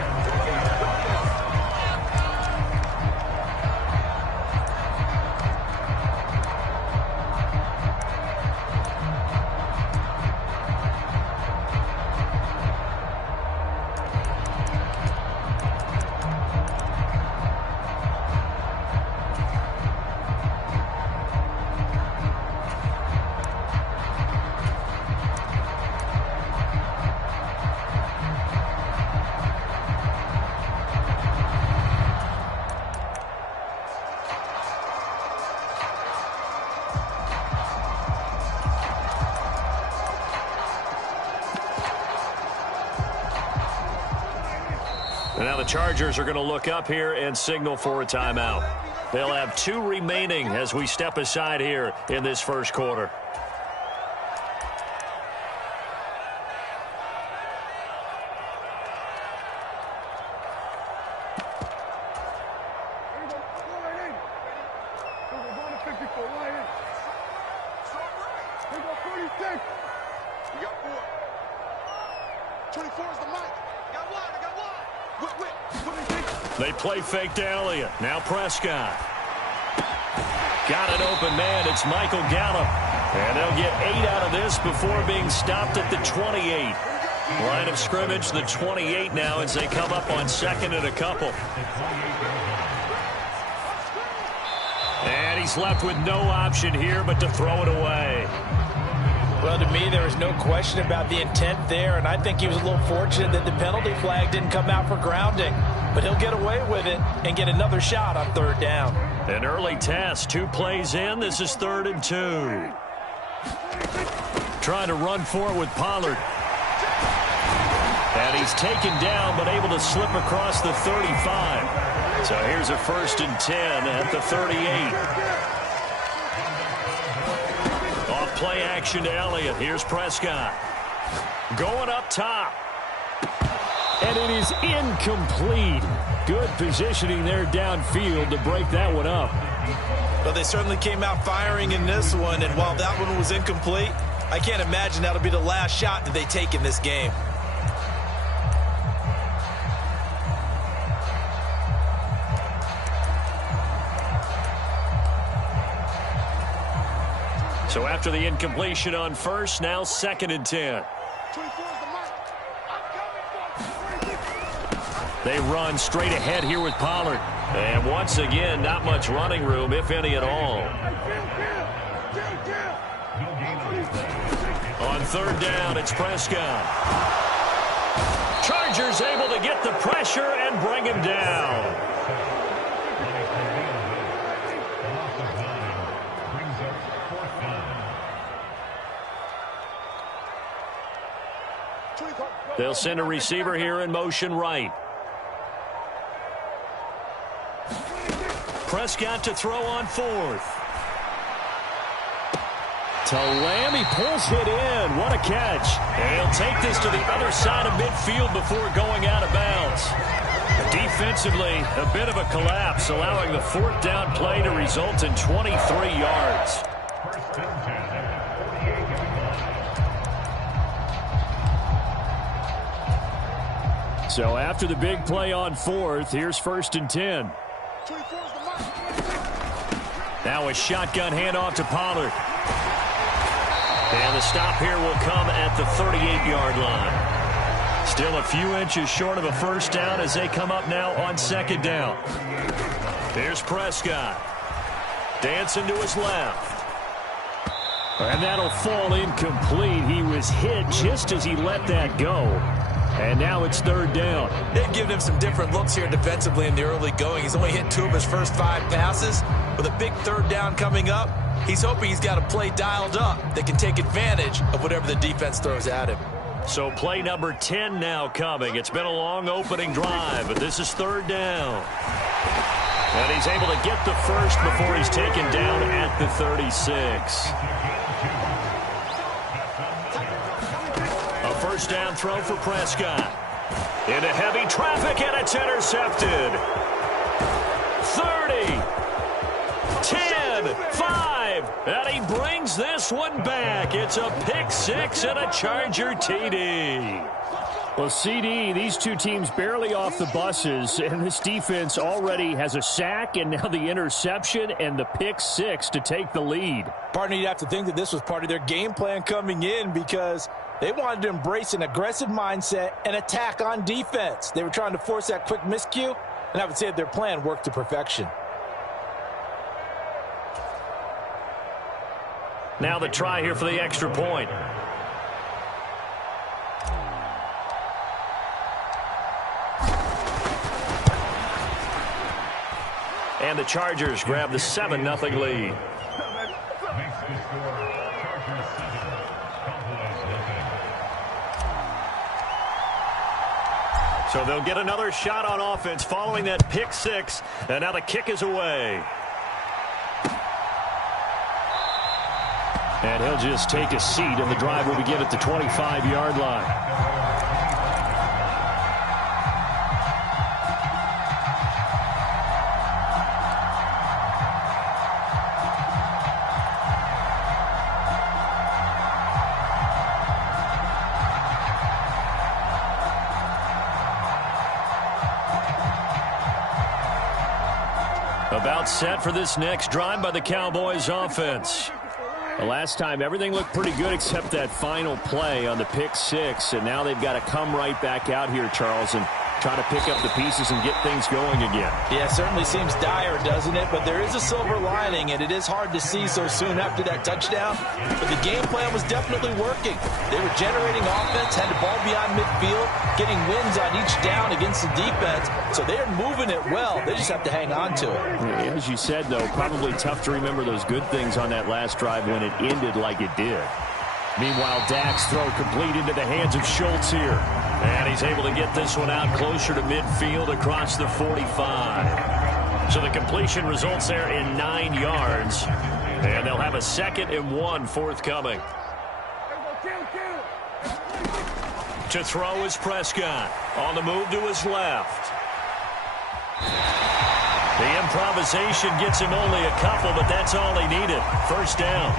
Now the Chargers are going to look up here and signal for a timeout. They'll have 2 remaining as we step aside here in this first quarter. They play fake to Elliott. Now Prescott. Got an open man. It's Michael Gallup. And they'll get 8 out of this before being stopped at the 28. Line of scrimmage, the 28 now as they come up on 2nd and a couple. And he's left with no option here but to throw it away. Well, to me, there was no question about the intent there, and I think he was a little fortunate that the penalty flag didn't come out for grounding. But he'll get away with it and get another shot on 3rd down. An early test, 2 plays in. This is 3rd and 2. Trying to run for it with Pollard. And he's taken down but able to slip across the 35. So here's a 1st and 10 at the 38. Off play action to Elliott. Here's Prescott. Going up top. And it is incomplete. Good positioning there downfield to break that one up. Well, they certainly came out firing in this one, and while that one was incomplete, I can't imagine that'll be the last shot that they take in this game. So after the incompletion on 1st, now 2nd and 10. They run straight ahead here with Pollard. And once again, not much running room, if any at all. On 3rd down, it's Prescott. Chargers able to get the pressure and bring him down. They'll send a receiver here in motion right. Prescott to throw on 4th. To Lamb, he pulls it in. What a catch. And he'll take this to the other side of midfield before going out of bounds. Defensively, a bit of a collapse, allowing the 4th down play to result in 23 yards. So after the big play on 4th, here's 1st and 10. Now a shotgun handoff to Pollard. And the stop here will come at the 38-yard line. Still a few inches short of a first down as they come up now on second down. Here's Prescott. Dancing to his left. And that'll fall incomplete. He was hit just as he let that go. And now it's third down. They've given him some different looks here defensively in the early going. He's only hit 2 of his first 5 passes. With a big third down coming up, he's hoping he's got a play dialed up that can take advantage of whatever the defense throws at him. So play number 10 now coming. It's been a long opening drive, but this is third down. And he's able to get the first before he's taken down at the 36. A first down throw for Prescott. Into heavy traffic, and it's intercepted. 30, 10, 5, and he brings this one back. It's a pick 6 and a Charger TD. Well, CD, these two teams barely off the buses, and this defense already has a sack and now the interception and the pick 6 to take the lead. Partner, you'd have to think that this was part of their game plan coming in because they wanted to embrace an aggressive mindset and attack on defense. They were trying to force that quick miscue, and I would say that their plan worked to perfection. Now the try here for the extra point. And the Chargers grab the 7-0 lead. So they'll get another shot on offense following that pick 6. And now the kick is away. And he'll just take a seat, and the drive will begin at the 25-yard line. About set for this next drive by the Cowboys offense. The last time, everything looked pretty good except that final play on the pick 6, and now they've got to come right back out here, Charles, and try to pick up the pieces and get things going again. Yeah, it certainly seems dire, doesn't it? But there is a silver lining, and it is hard to see so soon after that touchdown. But the game plan was definitely working. They were generating offense, had the ball beyond midfield, getting wins on each down against the defense. So they are moving it well. They just have to hang on to it. As you said, though, probably tough to remember those good things on that last drive when it ended like it did. Meanwhile, Dak's throw complete into the hands of Schultz here. And he's able to get this one out closer to midfield across the 45. So the completion results there in 9 yards. And they'll have a 2nd and 1 forthcoming. To throw is Prescott. On the move to his left. The improvisation gets him only a couple, but that's all he needed. First down.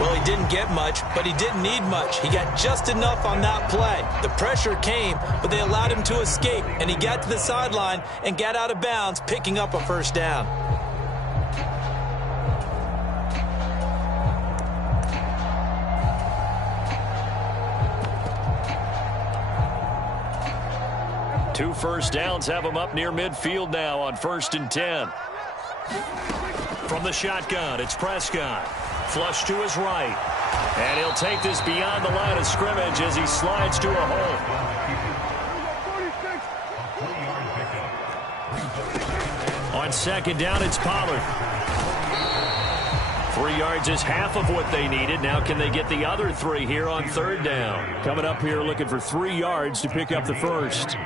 Well, he didn't get much, but he didn't need much. He got just enough on that play. The pressure came, but they allowed him to escape, and he got to the sideline and got out of bounds, picking up a first down. Two first downs have him up near midfield now on 1st and 10. From the shotgun, it's Prescott. Flush to his right. And he'll take this beyond the line of scrimmage as he slides to a hole. On 2nd down, it's Pollard. 3 yards is half of what they needed. Now can they get the other 3 here on 3rd down? Coming up here looking for 3 yards to pick up the first.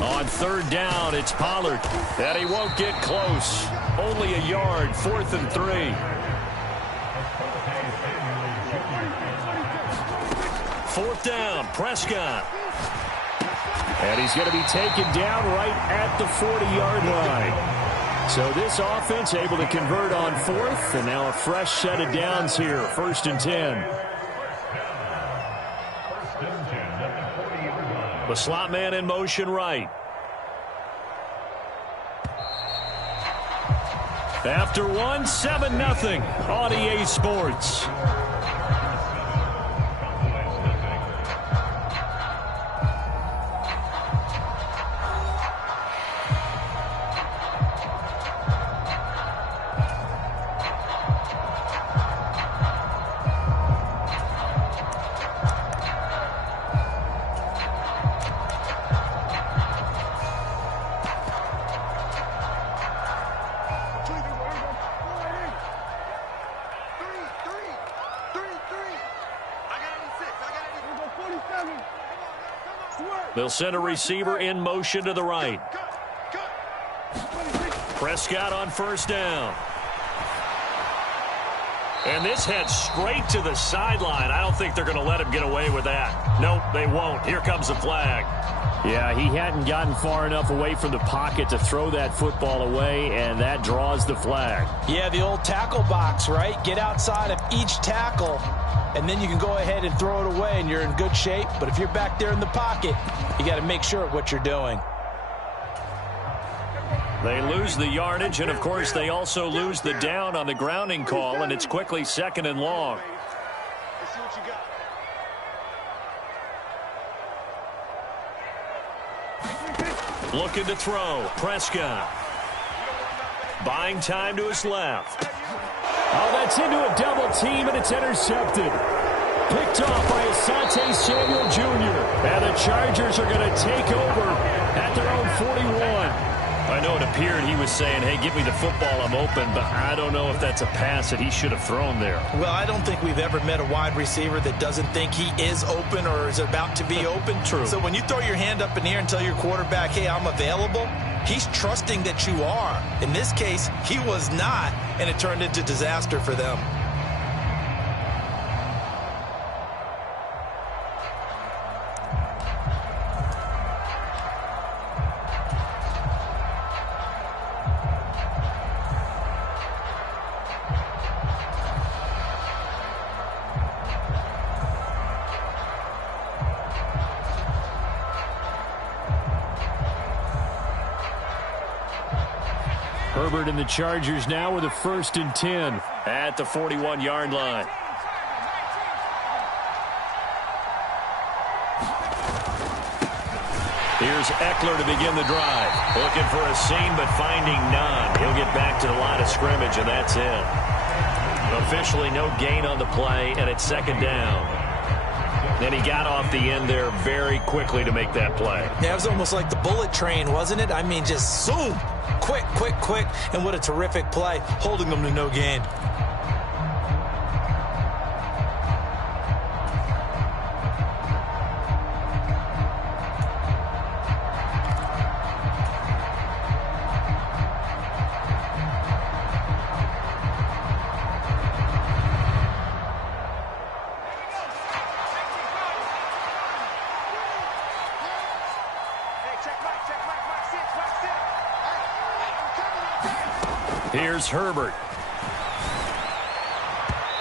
On 3rd down, it's Pollard. And he won't get close. Only a yard, 4th and 3. 4th down, Prescott. And he's going to be taken down right at the 40-yard line. So this offense able to convert on fourth, and now a fresh set of downs here, 1st and 10. The slot man in motion right. After one, 7-0 on EA Sports. They'll send a receiver in motion to the right. Prescott on 1st down. And this heads straight to the sideline. I don't think they're going to let him get away with that. Nope, they won't. Here comes the flag. Yeah, he hadn't gotten far enough away from the pocket to throw that football away, and that draws the flag. Yeah, the old tackle box, right? Get outside of each tackle, and then you can go ahead and throw it away, and you're in good shape. But if you're back there in the pocket, you got to make sure of what you're doing. They lose the yardage, and, of course, they also lose the down on the grounding call, and it's quickly 2nd and long. Let's see what you got. Looking to throw. Prescott. Buying time to his left. Oh, that's into a double team, and it's intercepted. Picked off by Asante Samuel Jr. And the Chargers are going to take over at their own 41. I know it appeared he was saying, hey, give me the football, I'm open, but I don't know if that's a pass that he should have thrown there. Well, I don't think we've ever met a wide receiver that doesn't think he is open or is about to be open. True. So when you throw your hand up in the air and tell your quarterback, hey, I'm available, he's trusting that you are. In this case, he was not, and it turned into disaster for them. Herbert and the Chargers now with a 1st and 10 at the 41-yard line. Here's Eckler to begin the drive. Looking for a seam, but finding none. He'll get back to the line of scrimmage, and that's it. Officially no gain on the play, and it's 2nd down. Then he got off the end there very quickly to make that play. Yeah, it was almost like the bullet train, wasn't it? I mean, just zoom. Quick, quick, quick. And what a terrific play, holding them to no gain. Here's Herbert.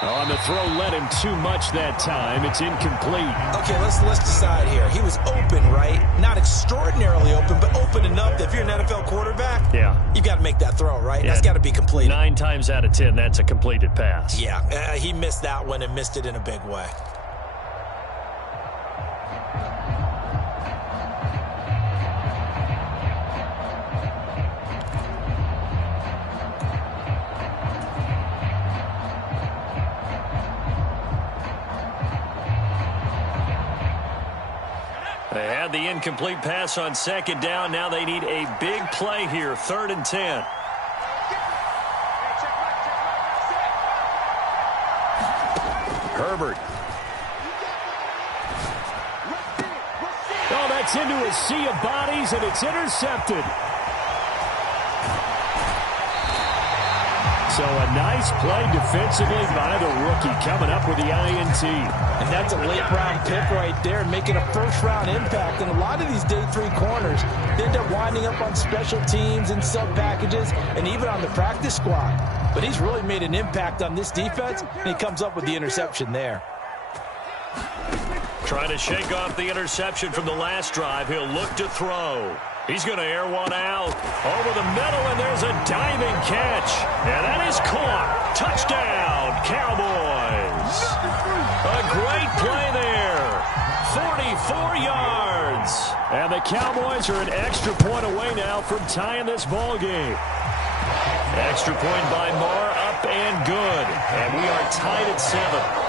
On the throw, led him too much that time. It's incomplete. Okay, let's decide here. He was open, right? Not extraordinarily open, but open enough that if you're an NFL quarterback, you got to make that throw, right? Yeah. That's got to be completed. 9 times out of 10, that's a completed pass. Yeah, he missed that one and missed it in a big way. They had the incomplete pass on 2nd down. Now they need a big play here, 3rd and 10. Herbert. Oh, that's into a sea of bodies, and it's intercepted. So a nice play defensively by the rookie, coming up with the INT. And that's a late-round pick right there, making a first-round impact. And a lot of these day 3 corners, they end up winding up on special teams and sub-packages and even on the practice squad. But he's really made an impact on this defense, and he comes up with the interception there. Trying to shake off the interception from the last drive. He'll look to throw. He's going to air one out. Over the middle, and there's a diving catch. And that is caught. Touchdown, Cowboys. A great play there. 44 yards. And the Cowboys are an extra point away now from tying this ball game. Extra point by Marr, up and good. And we are tied at 7.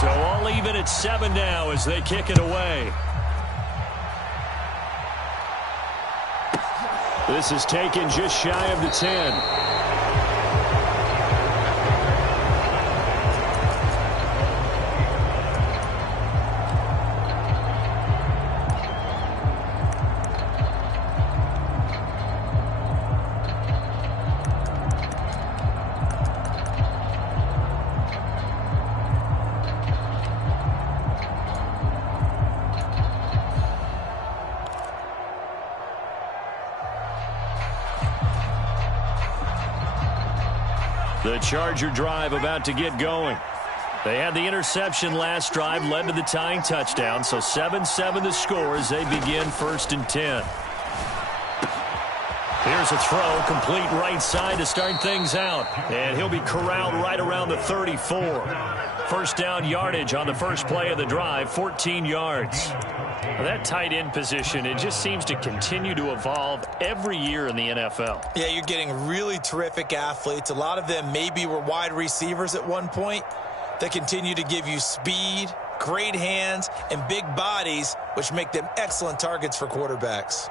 So all even at 7 now as they kick it away. This is taken just shy of the 10. The Charger drive about to get going. They had the interception last drive, led to the tying touchdown, so 7-7 the score as they begin 1st and 10. Here's a throw, complete right side to start things out, and he'll be corralled right around the 34. First down yardage on the first play of the drive, 14 yards. Well, that tight end position, it just seems to continue to evolve every year in the NFL. Yeah, you're getting really terrific athletes. A lot of them maybe were wide receivers at one point. They continue to give you speed, great hands, and big bodies, which make them excellent targets for quarterbacks.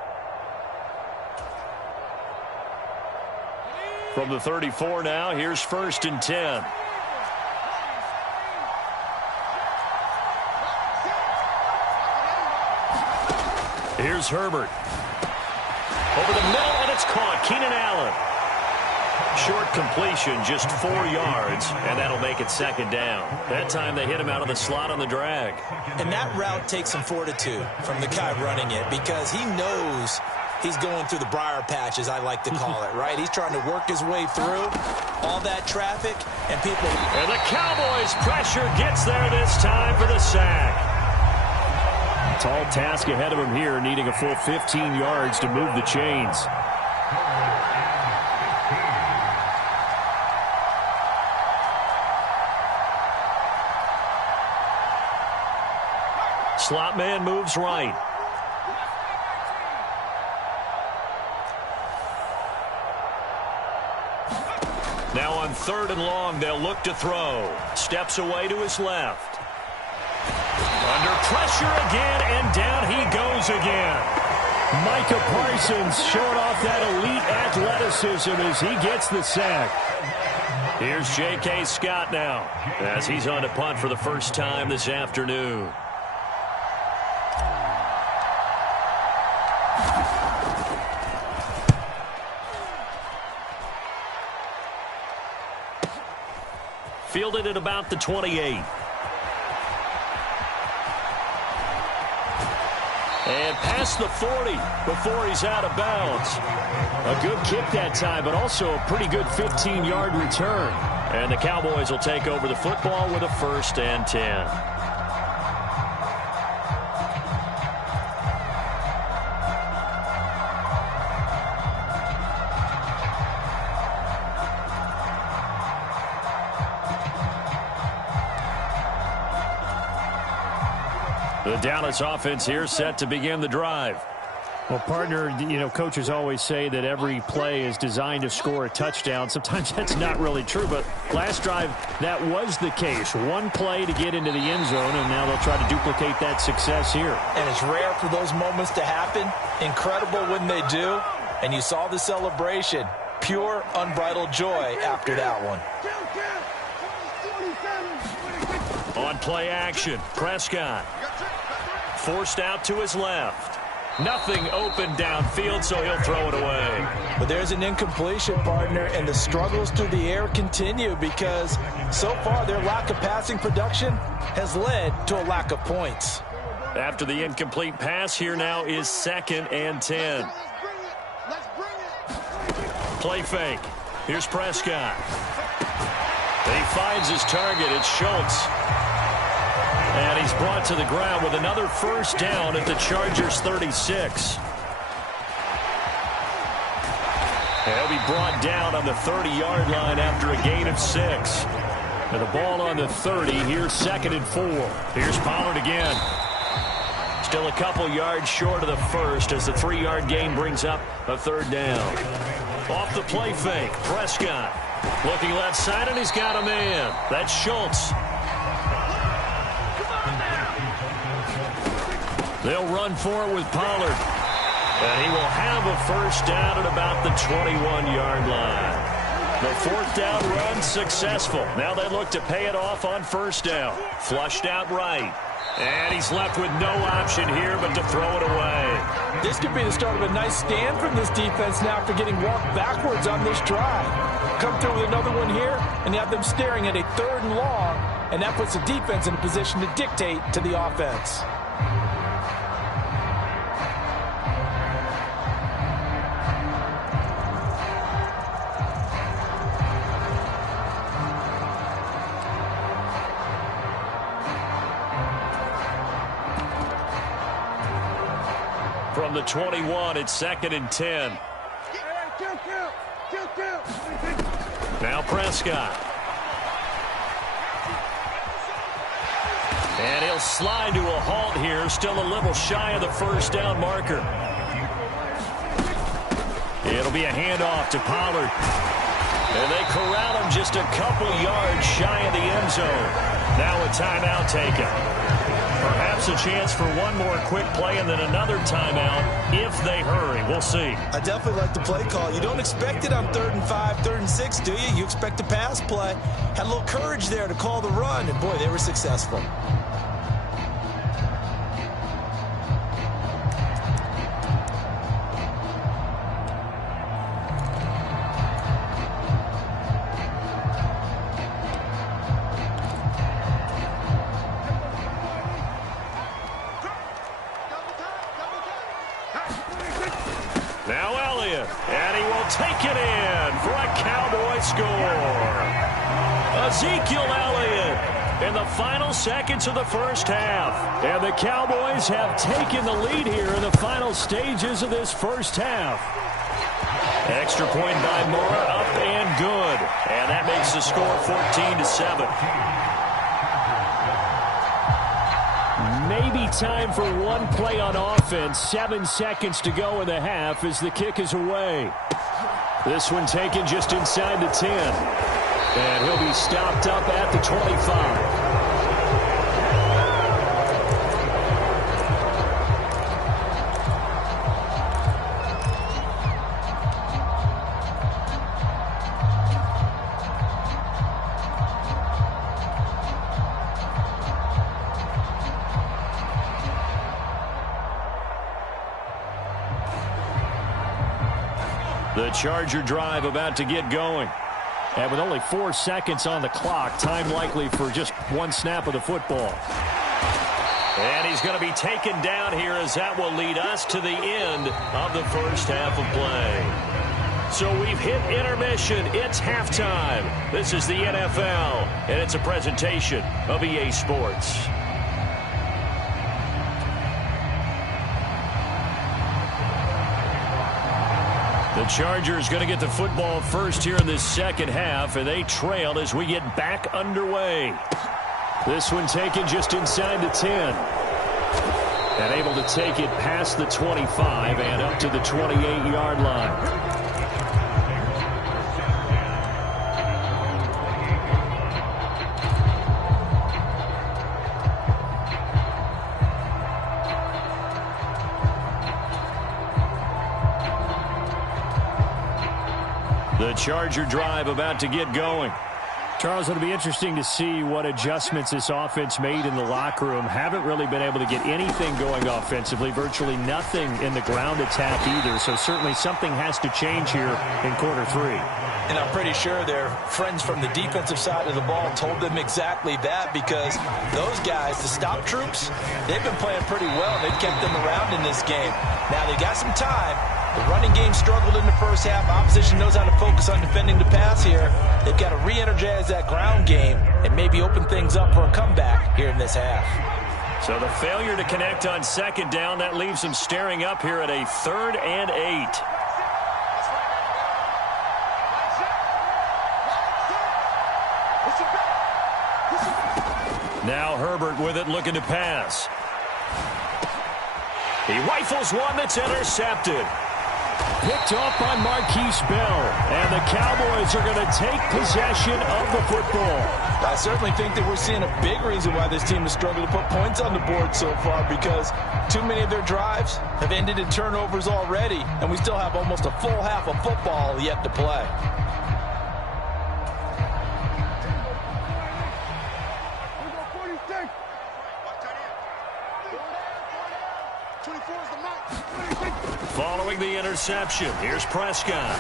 From the 34 now, here's 1st and 10. Here's Herbert. Over the middle, and it's caught. Keenan Allen. Short completion, just 4 yards, and that'll make it 2nd down. That time they hit him out of the slot on the drag. And that route takes some fortitude from the guy running it because he knows he's going through the briar patch, as I like to call it, right? He's trying to work his way through all that traffic and people. And the Cowboys' pressure gets there this time for the sack. Tall task ahead of him here, needing a full 15 yards to move the chains. Slot man moves right. Now on 3rd and long, they'll look to throw. Steps away to his left. Under pressure again, and down he goes again. Micah Parsons showing off that elite athleticism as he gets the sack. Here's J.K. Scott now, as he's on to punt for the first time this afternoon. Fielded at about the 28. And past the 40 before he's out of bounds. A good kick that time, but also a pretty good 15-yard return. And the Cowboys will take over the football with a 1st and 10. The Dallas offense here set to begin the drive. Well, partner, coaches always say that every play is designed to score a touchdown. Sometimes that's not really true, but last drive, that was the case. One play to get into the end zone, and now they'll try to duplicate that success here. And it's rare for those moments to happen. Incredible when they do. And you saw the celebration. Pure, unbridled joy after that one. On play action, Prescott. Forced out to his left. Nothing open downfield, so he'll throw it away. But there's an incompletion, partner, and the struggles through the air continue because so far their lack of passing production has led to a lack of points. After the incomplete pass, here now is 2nd and 10. Play fake. Here's Prescott. He finds his target. It's Schultz. And he's brought to the ground with another first down at the Chargers' 36. He'll be brought down on the 30-yard line after a gain of 6. And the ball on the 30. Here's 2nd and 4. Here's Pollard again. Still a couple yards short of the first as the 3-yard gain brings up a 3rd down. Off the play fake, Prescott. Looking left side, and he's got a man. That's Schultz. They'll run for it with Pollard. And he will have a first down at about the 21-yard line. The 4th down run successful. Now they look to pay it off on 1st down. Flushed out right. And he's left with no option here but to throw it away. This could be the start of a nice stand from this defense now after getting walked backwards on this drive. Come through with another one here, and you have them staring at a 3rd and long, and that puts the defense in a position to dictate to the offense. From the 21, it's 2nd and 10. Now Prescott. And he'll slide to a halt here, still a little shy of the first down marker. It'll be a handoff to Pollard. And they corral him just a couple yards shy of the end zone. Now a timeout taken. Perhaps a chance for one more quick play and then another timeout if they hurry. We'll see. I definitely like the play call. You don't expect it on 3rd and 5, 3rd and 6, do you? You expect a pass play. Had a little courage there to call the run, and boy, they were successful. Now Elliott, and he will take it in for a Cowboy score. Ezekiel Elliott in the final seconds of the first half. And the Cowboys have taken the lead here in the final stages of this first half. Extra point by Mora, up and good. And that makes the score 14-7. Maybe time for one play on offense. 7 seconds to go in the half as the kick is away. This one taken just inside the 10. And he'll be stopped up at the 25. The Charger drive about to get going. And with only 4 seconds on the clock, time likely for just one snap of the football. And he's going to be taken down here as that will lead us to the end of the first half of play. So we've hit intermission. It's halftime. This is the NFL, and it's a presentation of EA Sports. The Chargers going to get the football first here in this second half, and they trail as we get back underway. This one taken just inside the 10. And able to take it past the 25 and up to the 28-yard line. The Charger drive about to get going. Charles, it'll be interesting to see what adjustments this offense made in the locker room. Haven't really been able to get anything going offensively, virtually nothing in the ground attack either. So certainly something has to change here in quarter 3. And I'm pretty sure their friends from the defensive side of the ball told them exactly that, because those guys, the stop troops, they've been playing pretty well. They've kept them around in this game. Now they got some time. The running game struggled in the first half. Opposition knows how to focus on defending the pass here. They've got to re-energize that ground game and maybe open things up for a comeback here in this half. So the failure to connect on second down, that leaves them staring up here at a 3rd and 8. Now Herbert with it, looking to pass. He rifles one that's intercepted. Picked off by Marquise Bell, and the Cowboys are going to take possession of the football. I certainly think that we're seeing a big reason why this team has struggled to put points on the board so far, because too many of their drives have ended in turnovers already, and we still have almost a full half of football yet to play. Following the interception, here's Prescott.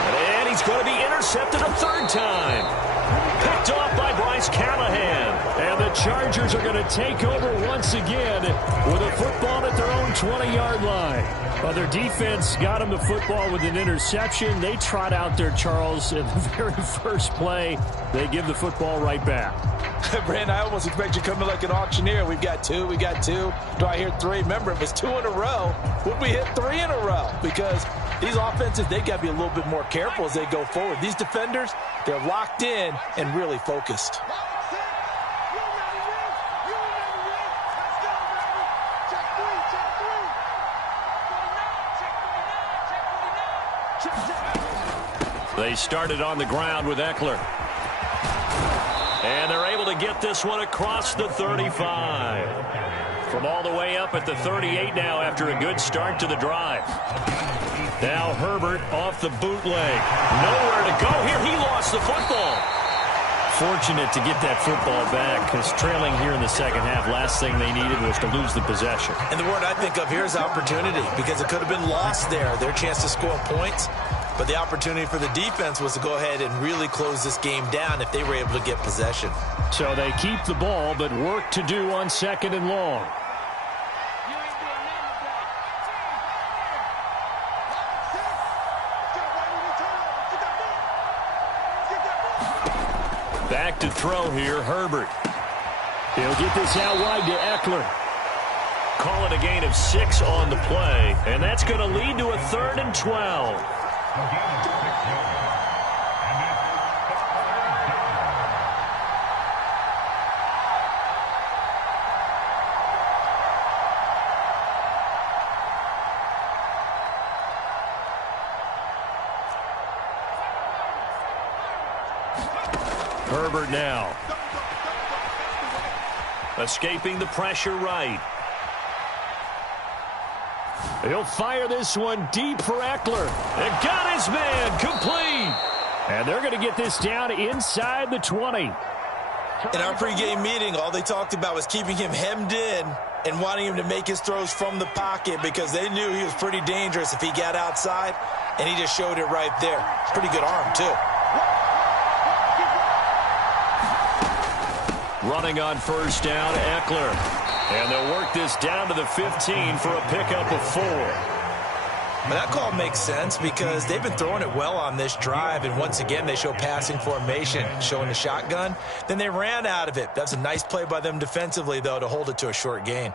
And he's going to be intercepted a 3rd time. Picked off by Bryce Callahan. And the Chargers are going to take over once again with a football at their own 20-yard line. Well, their defense got them the football with an interception. They trot out there, Charles, in the very first play. They give the football right back. Brandon, I almost expect you coming like an auctioneer. We've got 2, we got 2. Do I hear 3? Remember, it was 2 in a row. Would we hit 3 in a row? Because these offenses, they got to be a little bit more careful as they go forward. These defenders, they're locked in and really focused. They started on the ground with Eckler. And they're able to get this one across the 35. From all the way up at the 38 now after a good start to the drive. Now Herbert off the bootleg. Nowhere to go here. He lost the football. Fortunate to get that football back, because trailing here in the second half, last thing they needed was to lose the possession. And the word I think of here is opportunity, because it could have been lost there. Their chance to score points. But the opportunity for the defense was to go ahead and really close this game down if they were able to get possession. So they keep the ball, but work to do on 2nd and long. Back to throw here, Herbert. He'll get this out wide to Eckler. Call it a gain of 6 on the play, and that's going to lead to a 3rd and 12. Herbert now. Escaping the pressure right. He'll fire this one deep for Eckler. And got his man complete. And they're going to get this down inside the 20. In our pregame meeting, all they talked about was keeping him hemmed in and wanting him to make his throws from the pocket, because they knew he was pretty dangerous if he got outside, and he just showed it right there. Pretty good arm, too. Running on 1st down, Eckler. And they'll work this down to the 15 for a pickup of 4. But that call makes sense, because they've been throwing it well on this drive, and once again they show passing formation, showing the shotgun. Then they ran out of it. That's a nice play by them defensively, though, to hold it to a short gain.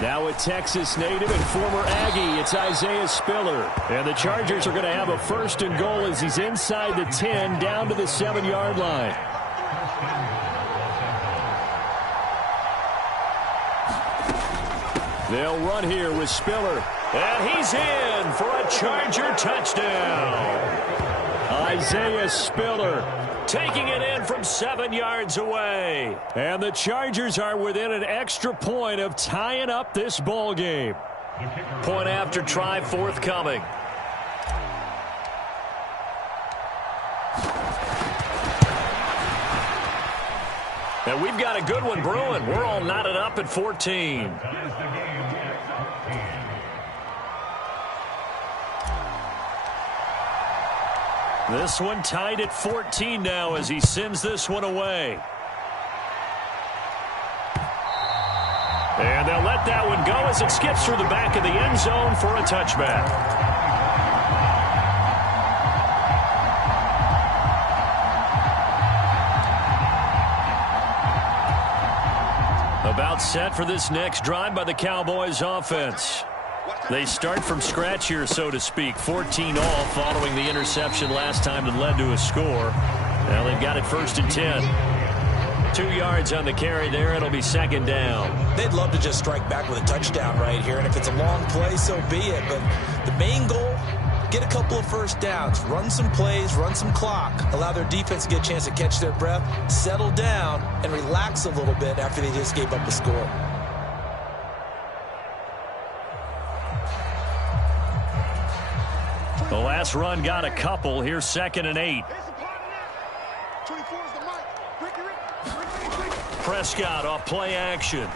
Now a Texas native and former Aggie, it's Isaiah Spiller. And the Chargers are going to have a 1st and goal as he's inside the 10, down to the 7-yard line. They'll run here with Spiller. And he's in for a Charger touchdown. Isaiah Spiller. Taking it in from 7 yards away. And the Chargers are within an extra point of tying up this ball game. Point after try forthcoming. And we've got a good one brewing. We're all knotted up at 14. This one tied at 14 now as he sends this one away. And they'll let that one go as it skips through the back of the end zone for a touchback. About set for this next drive by the Cowboys offense. They start from scratch here, so to speak. 14 all following the interception last time that led to a score. Well, they've got it 1st and 10. 2 yards on the carry there. It'll be second down. They'd love to just strike back with a touchdown right here, and if it's a long play, so be it. But the main goal, get a couple of first downs, run some plays, run some clock, allow their defense to get a chance to catch their breath, settle down, and relax a little bit after they just gave up a score. The last run got a couple. Here's 2nd and 8. Prescott off play action.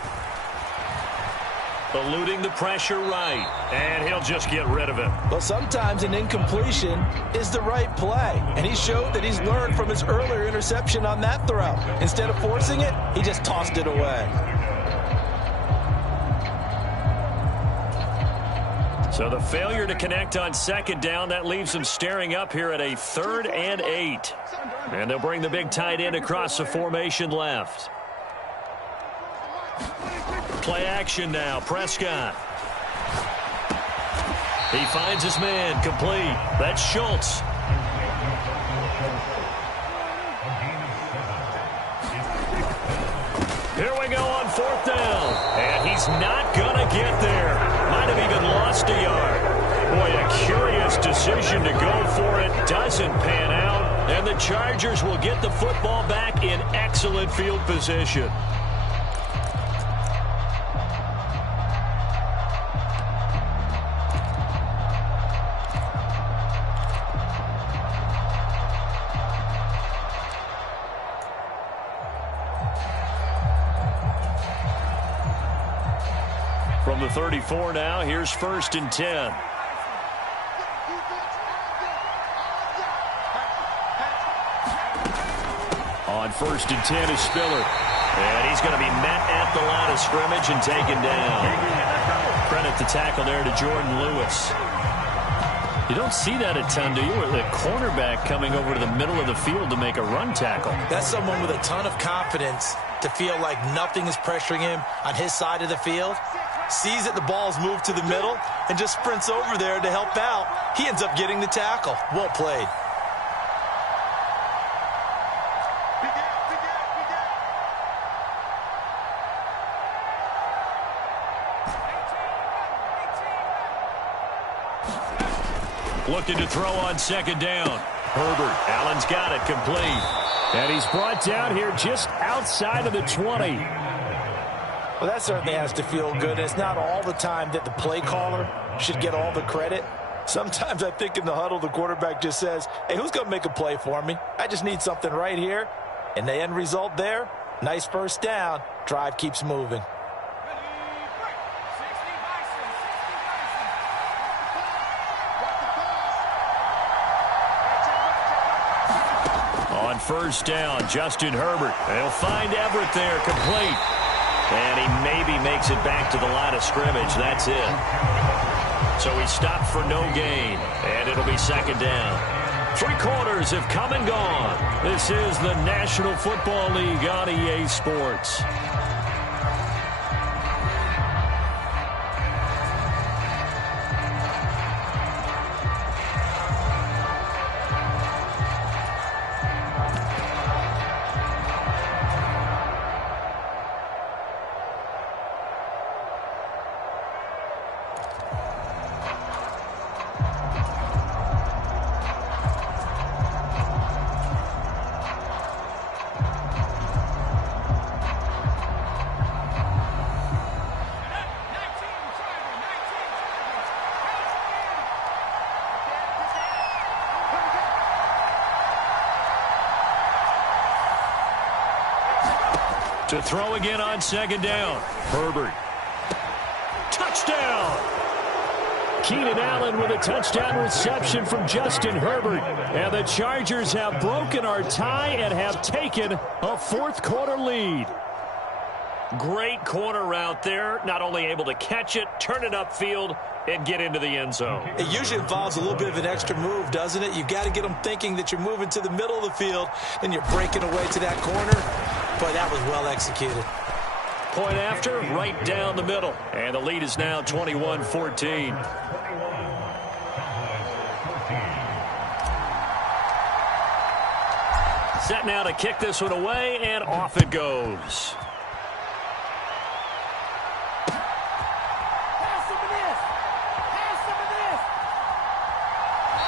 Eluding the pressure right. And he'll just get rid of it. Well, sometimes an incompletion is the right play. And he showed that he's learned from his earlier interception on that throw. Instead of forcing it, he just tossed it away. So the failure to connect on 2nd down, that leaves them staring up here at a 3rd and 8. And they'll bring the big tight end across the formation left. Play action now, Prescott. He finds his man, complete. That's Schultz. Here we go on 4th down. And he's not going to get there. Might have even lost a yard. Boy, a curious decision to go for it. Doesn't pan out. And the Chargers will get the football back in excellent field position. From the 34 now, here's 1st and 10. On 1st and 10 is Spiller. And he's going to be met at the line of scrimmage and taken down. Credit the tackle there to Jordan Lewis. You don't see that a ton, do you? With a cornerback coming over to the middle of the field to make a run tackle. That's someone with a ton of confidence to feel like nothing is pressuring him on his side of the field. Sees that the ball's moved to the middle and just sprints over there to help out. He ends up getting the tackle. Well played. Looking to throw on 2nd down. Herbert. Allen's got it complete. And he's brought down here just outside of the 20. Well, that certainly has to feel good. It's not all the time that the play caller should get all the credit. Sometimes I think in the huddle, the quarterback just says, hey, who's going to make a play for me? I just need something right here. And the end result there, nice 1st down. Drive keeps moving. On 1st down, Justin Herbert. They'll find Everett there, complete. And he maybe makes it back to the line of scrimmage. That's it. So he stopped for no gain, and it'll be 2nd down. 3 quarters have come and gone. This is the National Football League on EA Sports. To throw again on second down. Herbert. Touchdown! Keenan Allen with a touchdown reception from Justin Herbert. And the Chargers have broken our tie and have taken a fourth-quarter lead. Great corner route there. Not only able to catch it, turn it upfield, and get into the end zone. It usually involves a little bit of an extra move, doesn't it? You've got to get them thinking that you're moving to the middle of the field, and you're breaking away to that corner. Boy, that was well executed. Point after, right down the middle. And the lead is now 21-14. Set now to kick this one away, and off it goes.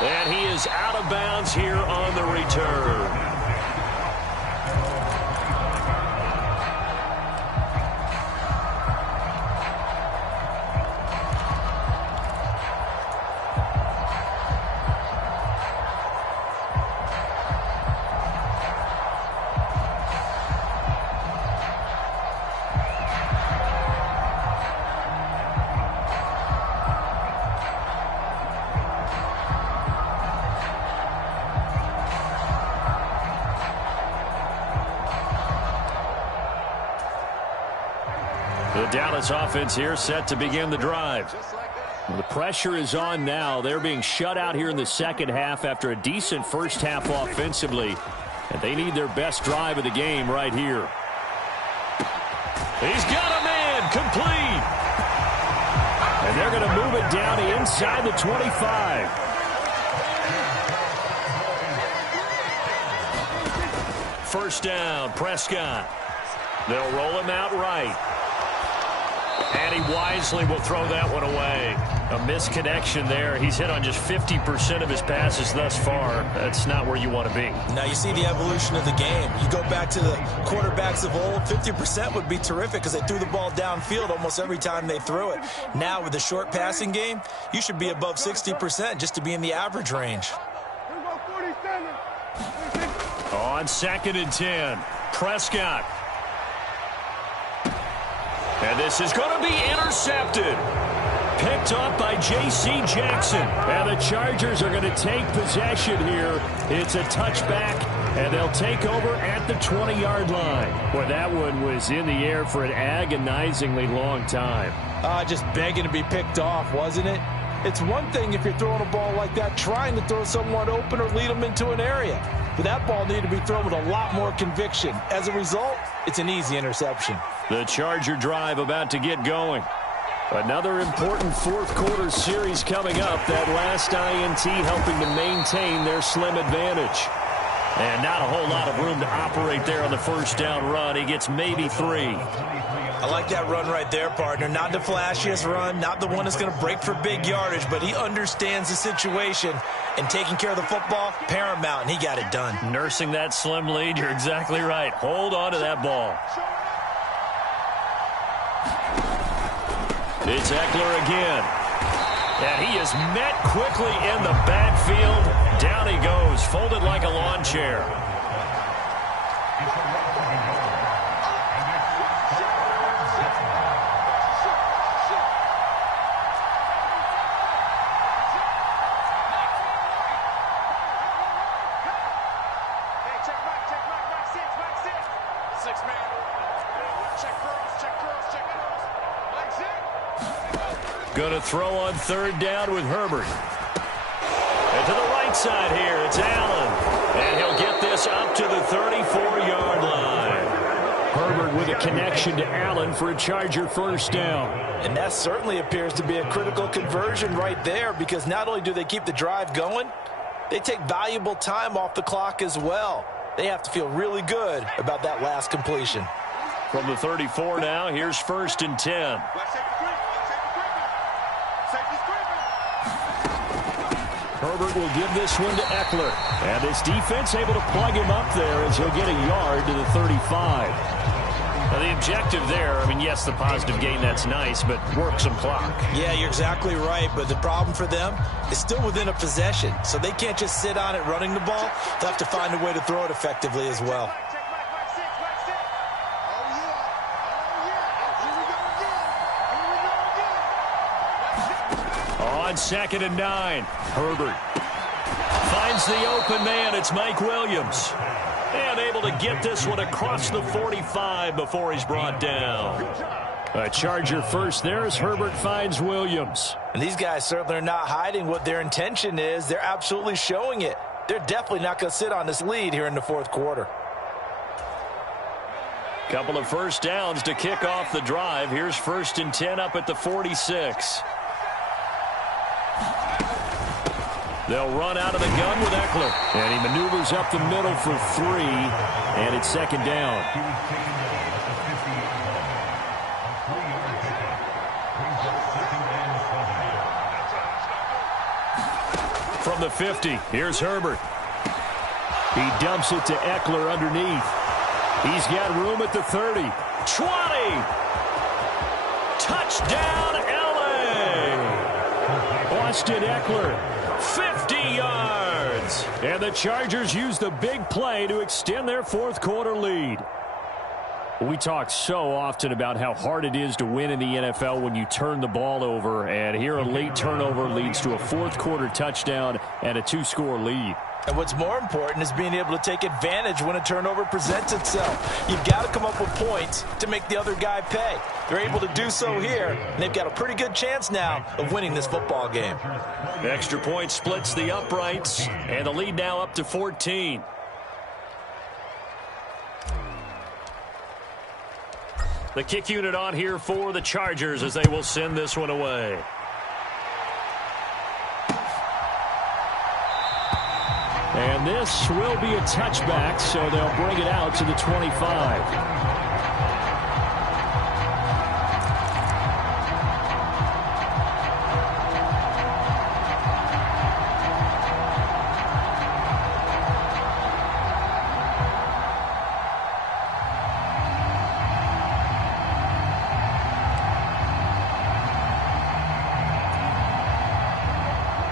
And he is out of bounds here on the return. The Dallas offense here set to begin the drive. The pressure is on now. They're being shut out here in the second half after a decent first half offensively. And they need their best drive of the game right here. He's got a man complete. And they're going to move it down inside the 25. First down, Prescott. They'll roll him out right. And he wisely will throw that one away. A misconnection there. He's hit on just 50% of his passes thus far. That's not where you want to be. Now you see the evolution of the game. You go back to the quarterbacks of old, 50% would be terrific because they threw the ball downfield almost every time they threw it. Now with the short passing game, you should be above 60% just to be in the average range. On second and 10, Prescott. And this is going to be intercepted. Picked up by J.C. Jackson. And the Chargers are going to take possession here. It's a touchback, and they'll take over at the 20-yard line. Boy, that one was in the air for an agonizingly long time. Just begging to be picked off, wasn't it? It's one thing if you're throwing a ball like that, trying to throw someone open or lead them into an area. But that ball needed to be thrown with a lot more conviction. As a result, it's an easy interception. The Charger drive about to get going. Another important fourth-quarter series coming up. That last INT helping to maintain their slim advantage. And not a whole lot of room to operate there on the first down run. He gets maybe 3. I like that run right there, partner. Not the flashiest run, not the one that's going to break for big yardage, but he understands the situation, and taking care of the football, paramount, and he got it done. Nursing that slim lead, you're exactly right. Hold on to that ball. It's Eckler again. And he is met quickly in the backfield. Down he goes, folded like a lawn chair. Going to throw on third down with Herbert. And to the right side here, it's Allen. And he'll get this up to the 34-yard line. Herbert with a connection to Allen for a Charger first down. And that certainly appears to be a critical conversion right there, because not only do they keep the drive going, they take valuable time off the clock as well. They have to feel really good about that last completion. From the 34 now, here's first and 10. Herbert will give this one to Eckler. And this defense able to plug him up there as he'll get a yard to the 35. Now the objective there, I mean, yes, the positive gain, that's nice, but work some clock. Yeah, you're exactly right, but the problem for them is still within a possession, so they can't just sit on it running the ball. They'll have to find a way to throw it effectively as well. on 2nd and 9. Herbert finds the open man. It's Mike Williams. And able to get this one across the 45 before he's brought down. A Charger first there as Herbert finds Williams. And these guys certainly are not hiding what their intention is. They're absolutely showing it. They're definitely not going to sit on this lead here in the fourth quarter. Couple of first downs to kick off the drive. Here's 1st and 10 up at the 46. They'll run out of the gun with Eckler. And he maneuvers up the middle for 3. And it's 2nd down. From the 50, here's Herbert. He dumps it to Eckler underneath. He's got room at the 30. 20. Touchdown, L.A. Austin Eckler. 50 yards. And the Chargers use the big play to extend their fourth quarter lead. We talk so often about how hard it is to win in the NFL when you turn the ball over. And here a late turnover leads to a fourth quarter touchdown and a 2-score lead. And what's more important is being able to take advantage when a turnover presents itself. You've got to come up with points to make the other guy pay. They're able to do so here, and they've got a pretty good chance now of winning this football game. The extra point splits the uprights, and the lead now up to 14. The kick unit on here for the Chargers as they will send this one away. And this will be a touchback, so they'll bring it out to the 25.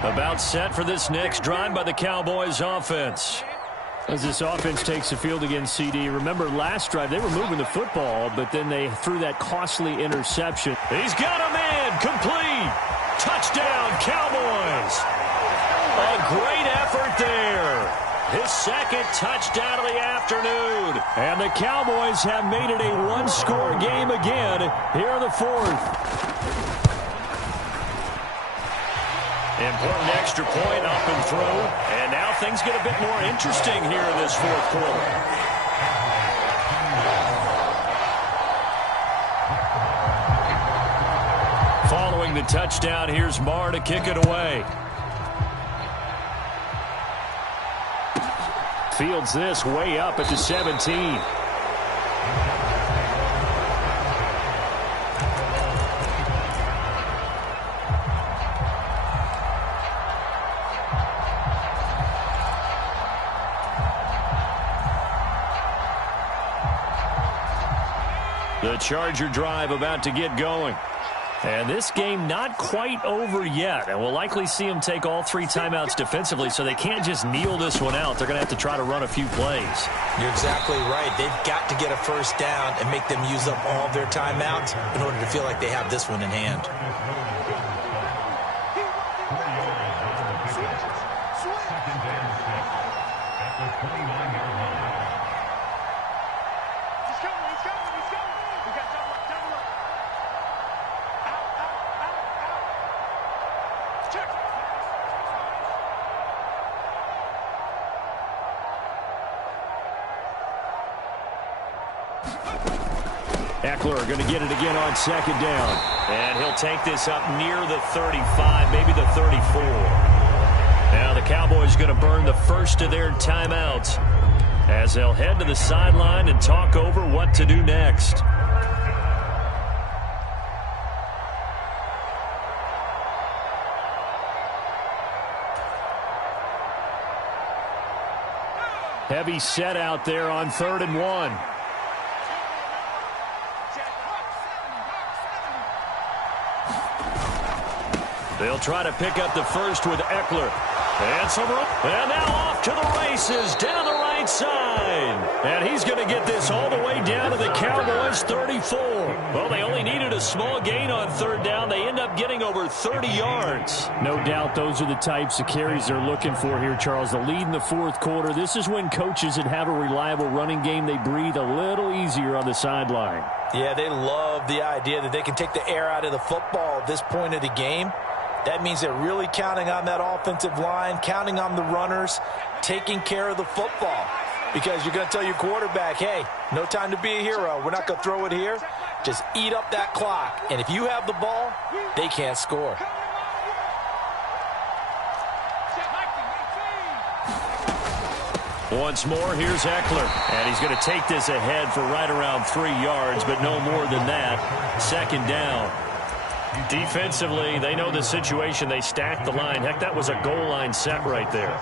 About set for this next drive by the Cowboys offense. As this offense takes the field against CD, remember last drive they were moving the football, but then they threw that costly interception. He's got a man, complete. Touchdown, Cowboys. A great effort there. His 2nd touchdown of the afternoon. And the Cowboys have made it a 1-score game again here in the 4th. Important extra point up and through. And now things get a bit more interesting here in this fourth quarter. Following the touchdown, here's Marr to kick it away. Fields this way up at the 17. The Charger drive about to get going. And this game not quite over yet. And we'll likely see them take all 3 timeouts defensively, so they can't just kneel this one out. They're going to have to try to run a few plays. You're exactly right. They've got to get a first down and make them use up all of their timeouts in order to feel like they have this one in hand. Eckler going to get it again on 2nd down. And he'll take this up near the 35, maybe the 34. Now the Cowboys going to burn the first of their timeouts as they'll head to the sideline and talk over what to do next. Heavy set out there on 3rd and 1. They'll try to pick up the first with Eckler. And now off to the races down the right side. And he's going to get this all the way down to the Cowboys' 34. Well, they only needed a small gain on third down. They end up getting over 30 yards. No doubt those are the types of carries they're looking for here, Charles. The lead in the fourth quarter. This is when coaches that have a reliable running game, they breathe a little easier on the sideline. Yeah, they love the idea that they can take the air out of the football at this point of the game. That means they're really counting on that offensive line, counting on the runners, taking care of the football. Because you're going to tell your quarterback, hey, no time to be a hero. We're not going to throw it here. Just eat up that clock. And if you have the ball, they can't score. Once more, here's Eckler. And he's going to take this ahead for right around 3 yards, but no more than that. Second down. Defensively, they know the situation. They stacked the line. Heck, that was a goal line set right there.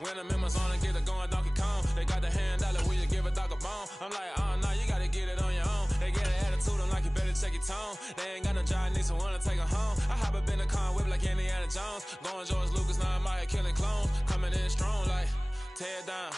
When I'm in my zone and get it going Donkey Kong, they got the hand dollar, will you give a dog a bone? I'm like, oh no, you gotta get it on your own. They get an attitude, I'm like, you better check your tone. They ain't got no job, need someone to take her home. I hop up in the car, whip like Indiana Jones. Going George Lucas, now I'm out here killing clones. Coming in strong like, tear down,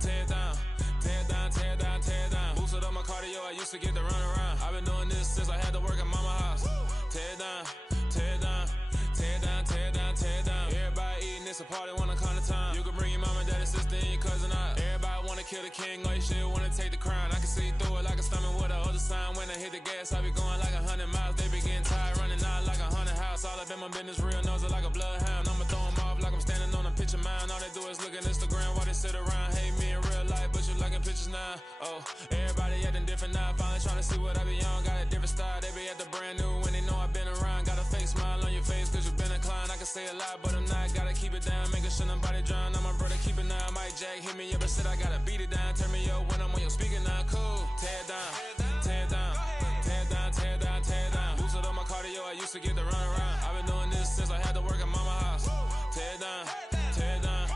tear down, tear down, tear down, tear down. Boosted up my cardio, I used to get to run around. I've been doing this since I had to work at mama house. Tear down, tear down, tear down, tear down, tear down. Everybody eating, it's a party, wanna come to time. You can bring your mama, daddy, sister, and your cousin out. Everybody wanna kill the king, or you shit wanna take the crown. I can see through it like a stomach with a other sign. When I hit the gas, I be going like 100 miles. They be getting tired, running out like 100 house. All up in my business, real nose it like a bloodhound. I'ma throw them off like I'm standing on a picture mound. All they do is look at Instagram while they sit around. Hate me in real life, but you liking pictures now. Oh, everybody acting different now. Finally trying to see what I be on. Got a different style, they be at the brand new when they know I've been around. Got a fake smile on your face cause you've been inclined. I can say a lot, but I'm not. Gotta keep it down, making sure nobody drown. I'm my brother, keep it now. Mike Jack hit me up and said I gotta beat it down. Turn me up when I'm on your speaker now. Cool, tear down, tear down, tear down, tear down, tear down. Boosted up my cardio, I used to get to run around. I've been doing this since I had to work at mama house. Tear down, tear down,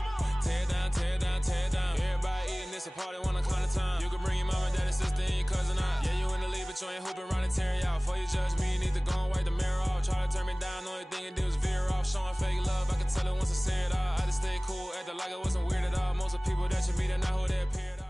tear down, tear down, tear down. Everybody eating, it's a party, wanna come to time. You can bring your mama, daddy, sister, and your cousin out. Yeah, you in the league, but you ain't hooping around and tear you out. Before you judge me, you need to go and wipe the mirror off. Try to turn me down, only thing you did was veer off. Showing fake love, I can tell it once I see it all. I just stay cool, acting like I wasn't weird at all. Most of the people that you meet are not who they appear at all.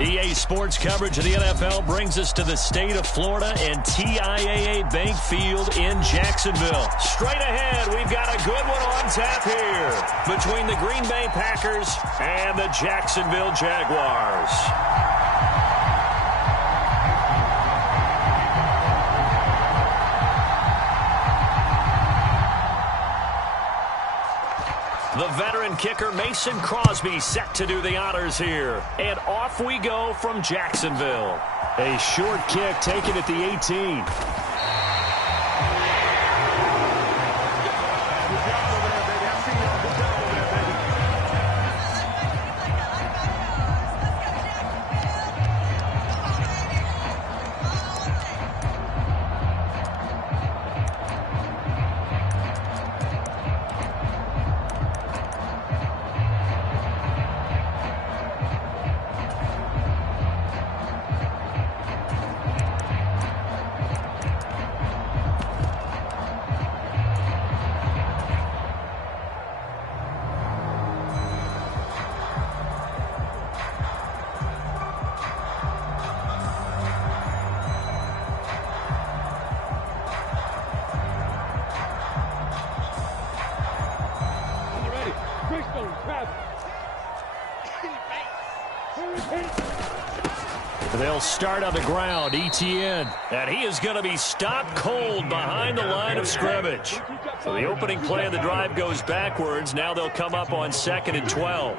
EA Sports coverage of the NFL brings us to the state of Florida and TIAA Bank Field in Jacksonville. Straight ahead, we've got a good one on tap here between the Green Bay Packers and the Jacksonville Jaguars. The veteran kicker Mason Crosby set to do the honors here. And off we go from Jacksonville. A short kick taken at the 18. They'll start on the ground, Etienne. And he is going to be stopped cold behind the line of scrimmage. So the opening play of the drive goes backwards. Now they'll come up on 2nd and 12.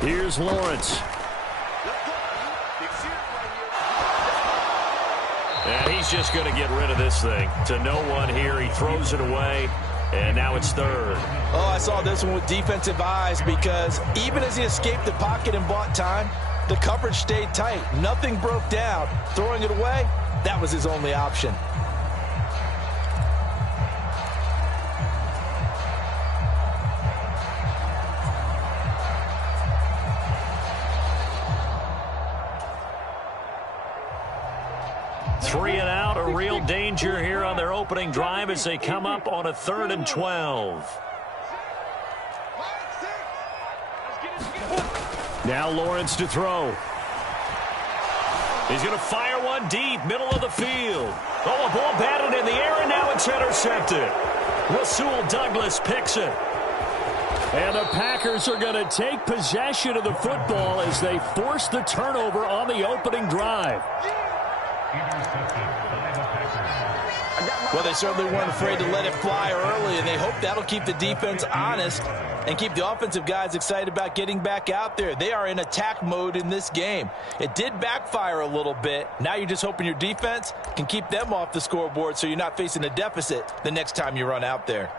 Here's Lawrence. And he's just going to get rid of this thing. To no one here. He throws it away. And now it's third. Oh, I saw this one with defensive eyes because even as he escaped the pocket and bought time, the coverage stayed tight. Nothing broke down. Throwing it away, that was his only option. Three and out, a real danger here on their opening drive as they come up on a 3rd and 12. Now Lawrence to throw. He's going to fire one deep, middle of the field. Oh, a ball batted in the air, and now it's intercepted. Rasul Douglas picks it. And the Packers are going to take possession of the football as they force the turnover on the opening drive. Well, they certainly weren't afraid to let it fly early, and they hope that'll keep the defense honest and keep the offensive guys excited about getting back out there. They are in attack mode in this game. It did backfire a little bit. Now you're just hoping your defense can keep them off the scoreboard so you're not facing a deficit the next time you run out there.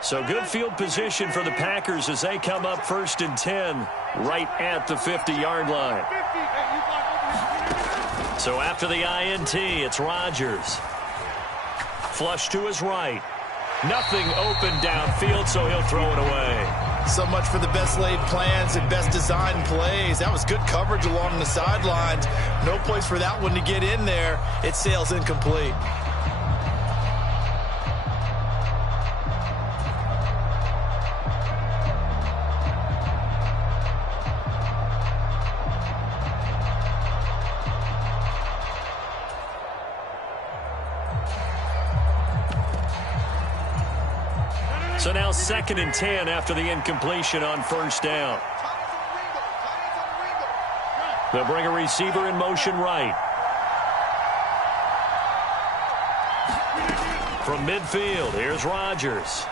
So good field position for the Packers as they come up 1st and 10 right at the 50-yard line. So after the INT, it's Rodgers. Flush to his right. Nothing open downfield, so he'll throw it away. So much for the best laid plans and best designed plays. That was good coverage along the sidelines. No place for that one to get in there. It sails incomplete. So now 2nd and 10 after the incompletion on 1st down. They'll bring a receiver in motion right. From midfield, here's Rodgers.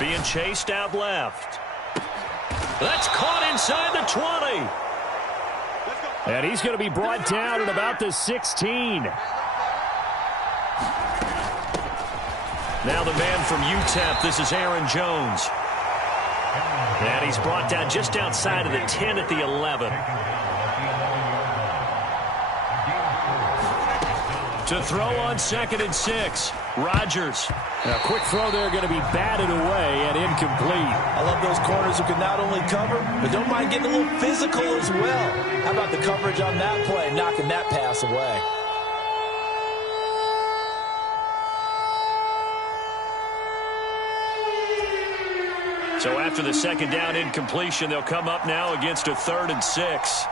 Being chased out left. That's caught inside the 20. And he's going to be brought down at about the 16. Now the man from UTEP, this is Aaron Jones. And he's brought down just outside of the 10 at the 11. To throw on 2nd and 6, Rodgers. A quick throw there going to be batted away and incomplete. I love those corners who can not only cover, but don't mind getting a little physical as well. How about the coverage on that play, knocking that pass away? So after the 2nd down incompletion, they'll come up now against a 3rd and 6.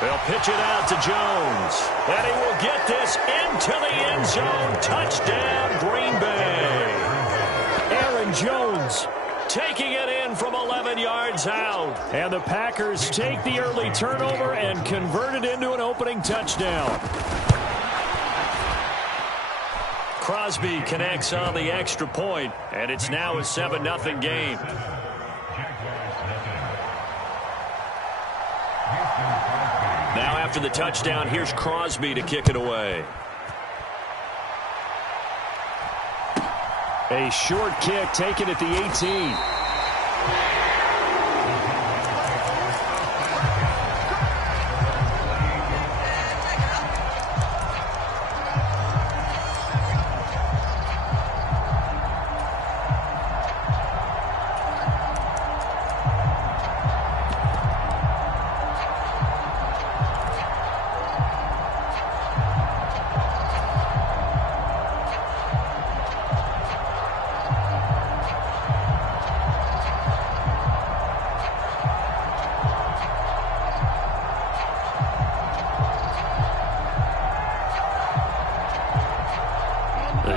They'll pitch it out to Jones. And he will get this into the end zone. Touchdown, Green Bay. Aaron Jones taking it in from 11 yards out. And the Packers take the early turnover and convert it into an opening touchdown. Crosby connects on the extra point, and it's now a 7-0 game. Now after the touchdown, here's Crosby to kick it away. A short kick taken at the 18.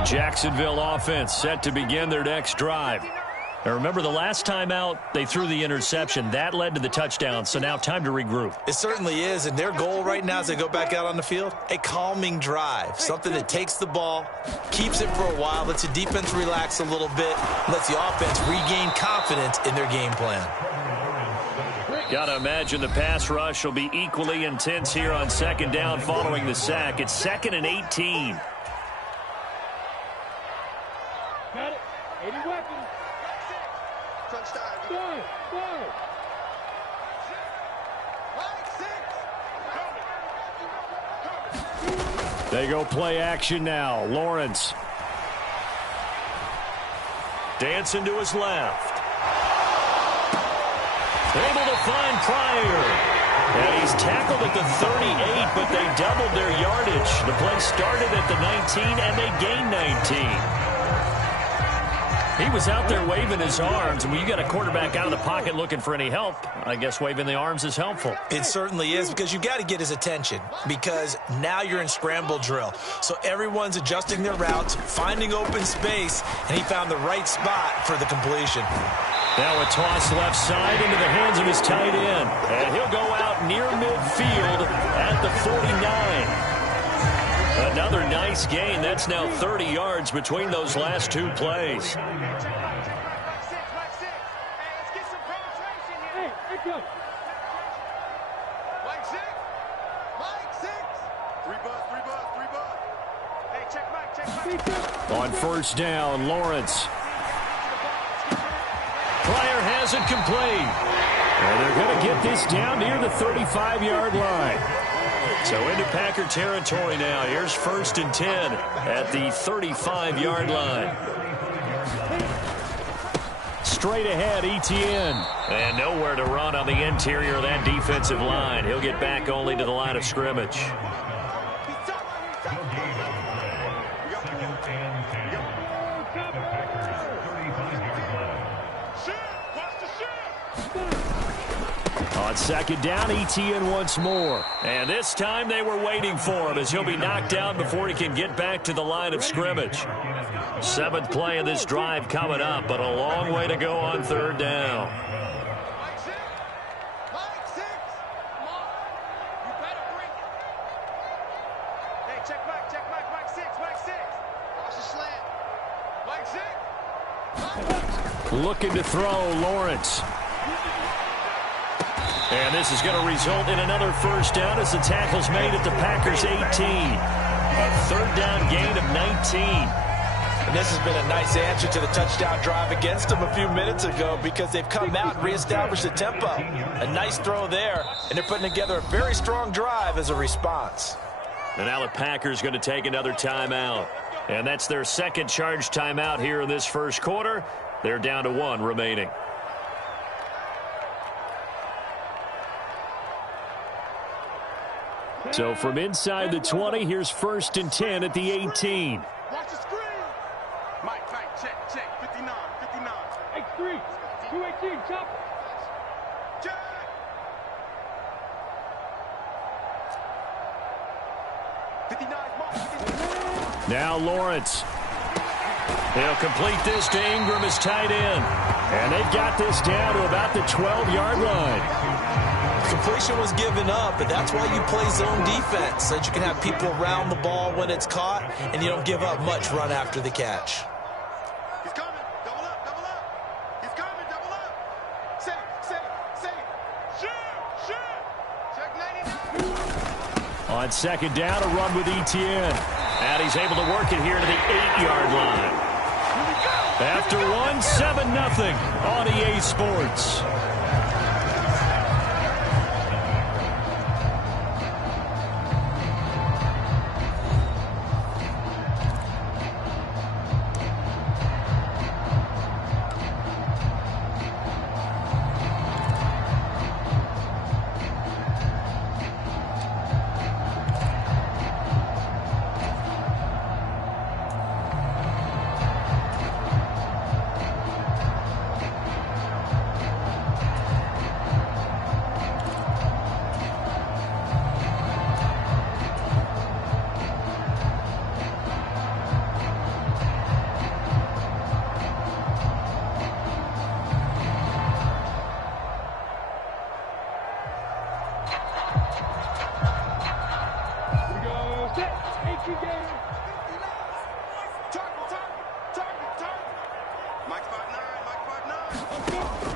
Jacksonville offense set to begin their next drive. Now remember, the last time out, they threw the interception. That led to the touchdown, so now time to regroup. It certainly is, and their goal right now as they go back out on the field, a calming drive, something that takes the ball, keeps it for a while, lets the defense relax a little bit, lets the offense regain confidence in their game plan. Got to imagine the pass rush will be equally intense here on second down following the sack. It's 2nd and 18. Got it. 80 weapons. Touchdown. They go play action now. Lawrence. Dancing to his left. Able to find Pryor. And he's tackled at the 38, but they doubled their yardage. The play started at the 19, and they gained 19. He was out there waving his arms. When you got a quarterback out of the pocket looking for any help, I guess waving the arms is helpful. It certainly is, because you got to get his attention, because now you're in scramble drill. So everyone's adjusting their routes, finding open space, and he found the right spot for the completion. Now a toss left side into the hands of his tight end. And he'll go out near midfield at the 49. Another nice gain. That's now 30 yards between those last two plays. On first down, Lawrence. Pryor has it complete. And they're going to get this down near the 35-yard line. So into Packer territory now. Here's 1st and 10 at the 35-yard line. Straight ahead, Etienne. And nowhere to run on the interior of that defensive line. He'll get back only to the line of scrimmage. On second down, Etienne once more. And this time they were waiting for him, as he'll be knocked down before he can get back to the line of scrimmage. 7th play of this drive coming up, but a long way to go on 3rd down. Looking to throw, Lawrence. And this is going to result in another first down as the tackle's made at the Packers' 18. A 3rd down gain of 19. And this has been a nice answer to the touchdown drive against them a few minutes ago, because they've come out and reestablished the tempo. A nice throw there, and they're putting together a very strong drive as a response. And now the Packers going to take another timeout. And that's their 2nd charge timeout here in this first quarter. They're down to 1 remaining. So from inside the 20, here's 1st and 10 at the 18. Watch the screen. Mike, check. 59. X3, 218, chopper. Check. Now Lawrence. They'll complete this to Ingram as tight end. And they've got this down to about the 12-yard line. Completion was given up, but that's why you play zone defense, so that you can have people around the ball when it's caught, and you don't give up much run after the catch. He's coming. Double up. He's coming. Double up. Safe. Shoot. Check 99. On second down, a run with Etienne. And he's able to work it here to the 8-yard line. After 1, 7-0 on EA Sports.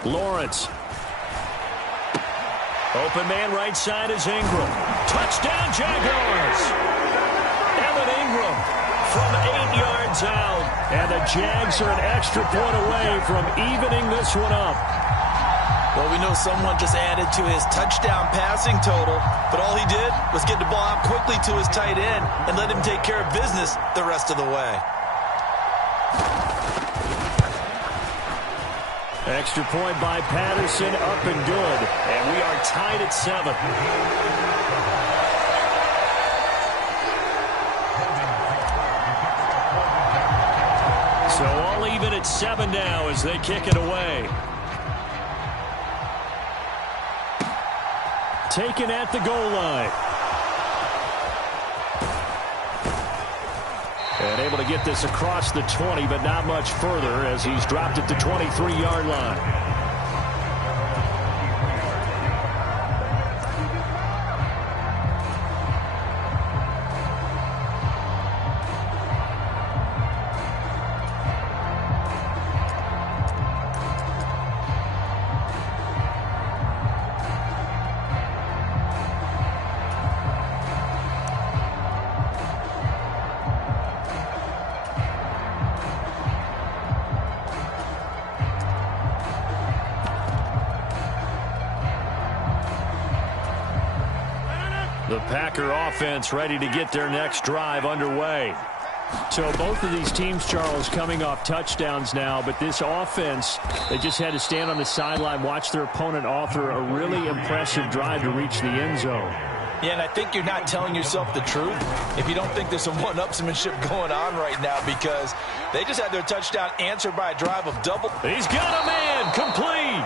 Lawrence. Open man right side is Ingram. Touchdown, Jaguars. Evan Ingram from 8 yards out. And the Jags are an extra point away from evening this one up. Well, we know someone just added to his touchdown passing total, but all he did was get the ball out quickly to his tight end and let him take care of business the rest of the way. Extra point by Patterson, up and good. And we are tied at 7. So all even at 7 now as they kick it away. Taken at the goal line. And able to get this across the 20, but not much further as he's dropped at the 23-yard line. The Packer offense ready to get their next drive underway. So both of these teams, Charles, coming off touchdowns now, but this offense, they just had to stand on the sideline, watch their opponent author a really impressive drive to reach the end zone. Yeah, and I think you're not telling yourself the truth if you don't think there's some one-upsmanship going on right now, because they just had their touchdown answered by a drive of double. He's got a man, complete.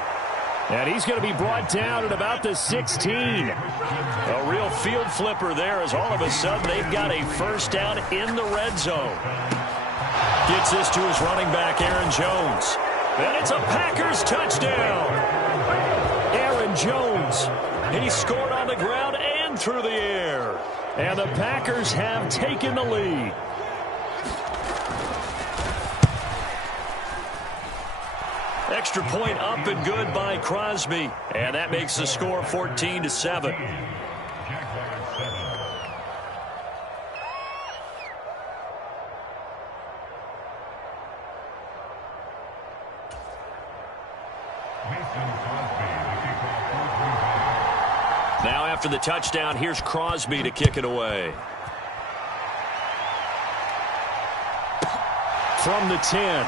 And he's going to be brought down at about the 16. A real field flipper there as all of a sudden they've got a first down in the red zone. Gets this to his running back, Aaron Jones. And it's a Packers touchdown. Aaron Jones. He scored on the ground and through the air. And the Packers have taken the lead. Extra point up and good by Crosby. And that makes the score 14-7. Now after the touchdown, here's Crosby to kick it away. From the 10.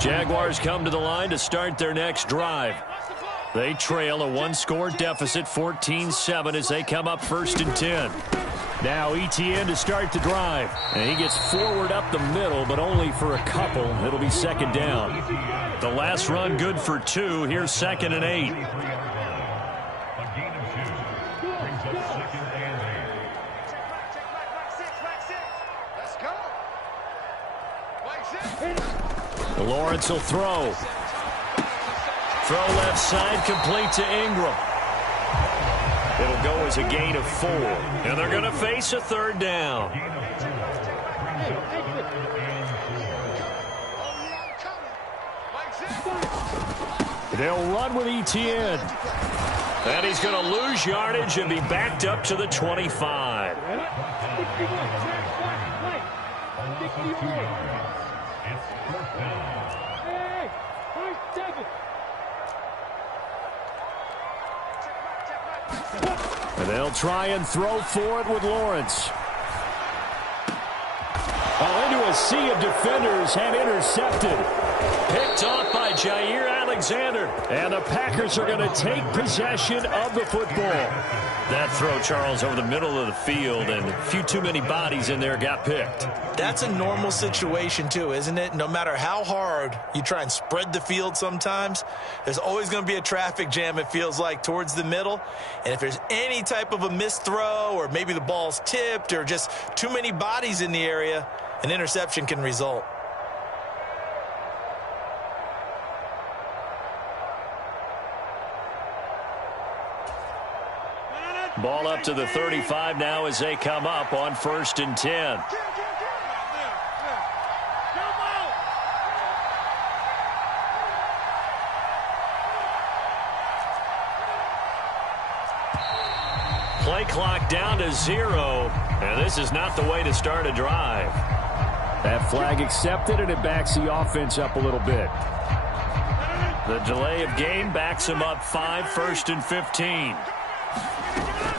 Jaguars come to the line to start their next drive. They trail a one-score deficit, 14-7, as they come up 1st and 10. Now Etienne to start the drive. And he gets forward up the middle, but only for a couple. It'll be 2nd down. The last run good for 2. Here's 2nd and 8. Lawrence will throw. Throw left side, complete to Ingram. It'll go as a gain of 4. And they're going to face a 3rd down. They'll run with Etienne. And he's going to lose yardage and be backed up to the 25. And they'll try and throw for it with Lawrence. Oh, into a sea of defenders and intercepted. Picked off by Jair Alexander. And the Packers are going to take possession of the football. That throw, Charles, over the middle of the field, and a few too many bodies in there got picked. That's a normal situation, too, isn't it? No matter how hard you try and spread the field sometimes, there's always going to be a traffic jam, it feels like, towards the middle. And if there's any type of a missed throw, or maybe the ball's tipped, or just too many bodies in the area, an interception can result. Ball up to the 35 now as they come up on 1st and 10. Play clock down to 0, and this is not the way to start a drive. That flag accepted, and it backs the offense up a little bit. The delay of game backs him up 5, 1st and 15.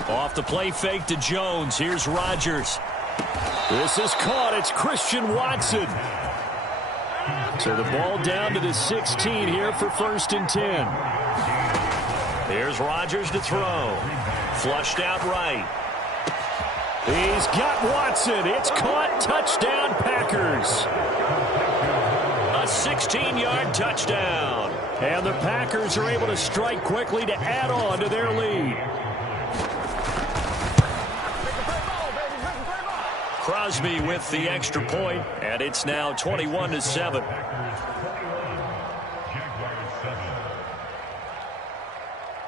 Off the play fake to Jones. Here's Rodgers. This is caught. It's Christian Watson. So the ball down to the 16 here for 1st and 10. Here's Rodgers to throw. Flushed out right. He's got Watson. It's caught. Touchdown, Packers. A 16-yard touchdown. And the Packers are able to strike quickly to add on to their lead. Crosby with the extra point, and it's now 21-7.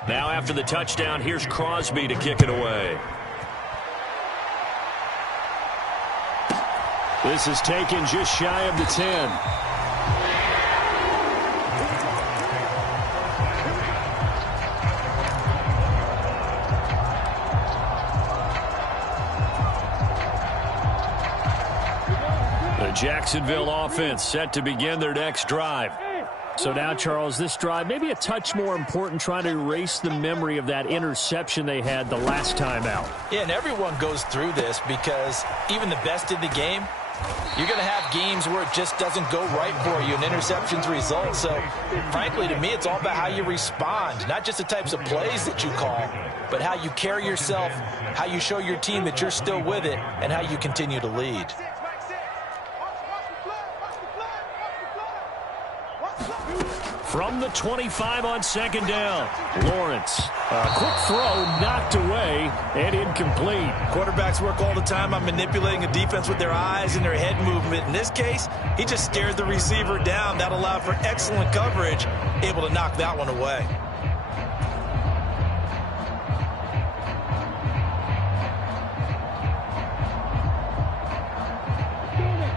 Now after the touchdown, here's Crosby to kick it away. This is taken just shy of the 10. Jacksonville offense set to begin their next drive. So now, Charles, this drive maybe a touch more important, trying to erase the memory of that interception they had the last time out. Yeah, and everyone goes through this because even the best in the game, you're going to have games where it just doesn't go right for you and interceptions result. So, frankly, to me, it's all about how you respond, not just the types of plays that you call, but how you carry yourself, how you show your team that you're still with it, and how you continue to lead. From the 25 on 2nd down, Lawrence. A quick throw knocked away and incomplete. Quarterbacks work all the time on manipulating a defense with their eyes and their head movement. In this case, he just stared the receiver down. That allowed for excellent coverage, able to knock that one away.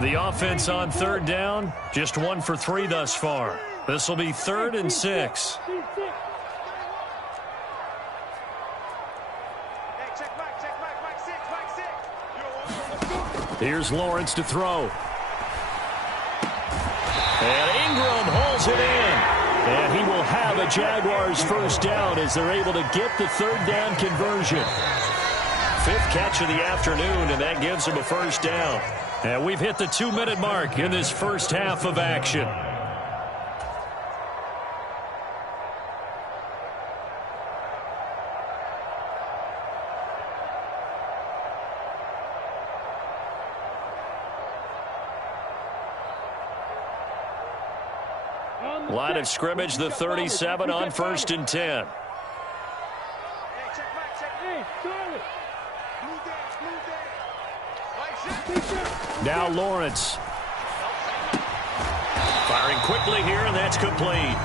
The offense on 3rd down, just 1 for 3 thus far. This will be 3rd and 6. Here's Lawrence to throw. And Ingram holds it in. And he will have a Jaguars first down as they're able to get the 3rd down conversion. 5th catch of the afternoon, and that gives him a first down. And we've hit the 2-minute mark in this first half of action. Line of scrimmage, the 37 on 1st and 10. Now Lawrence. Firing quickly here, and that's complete.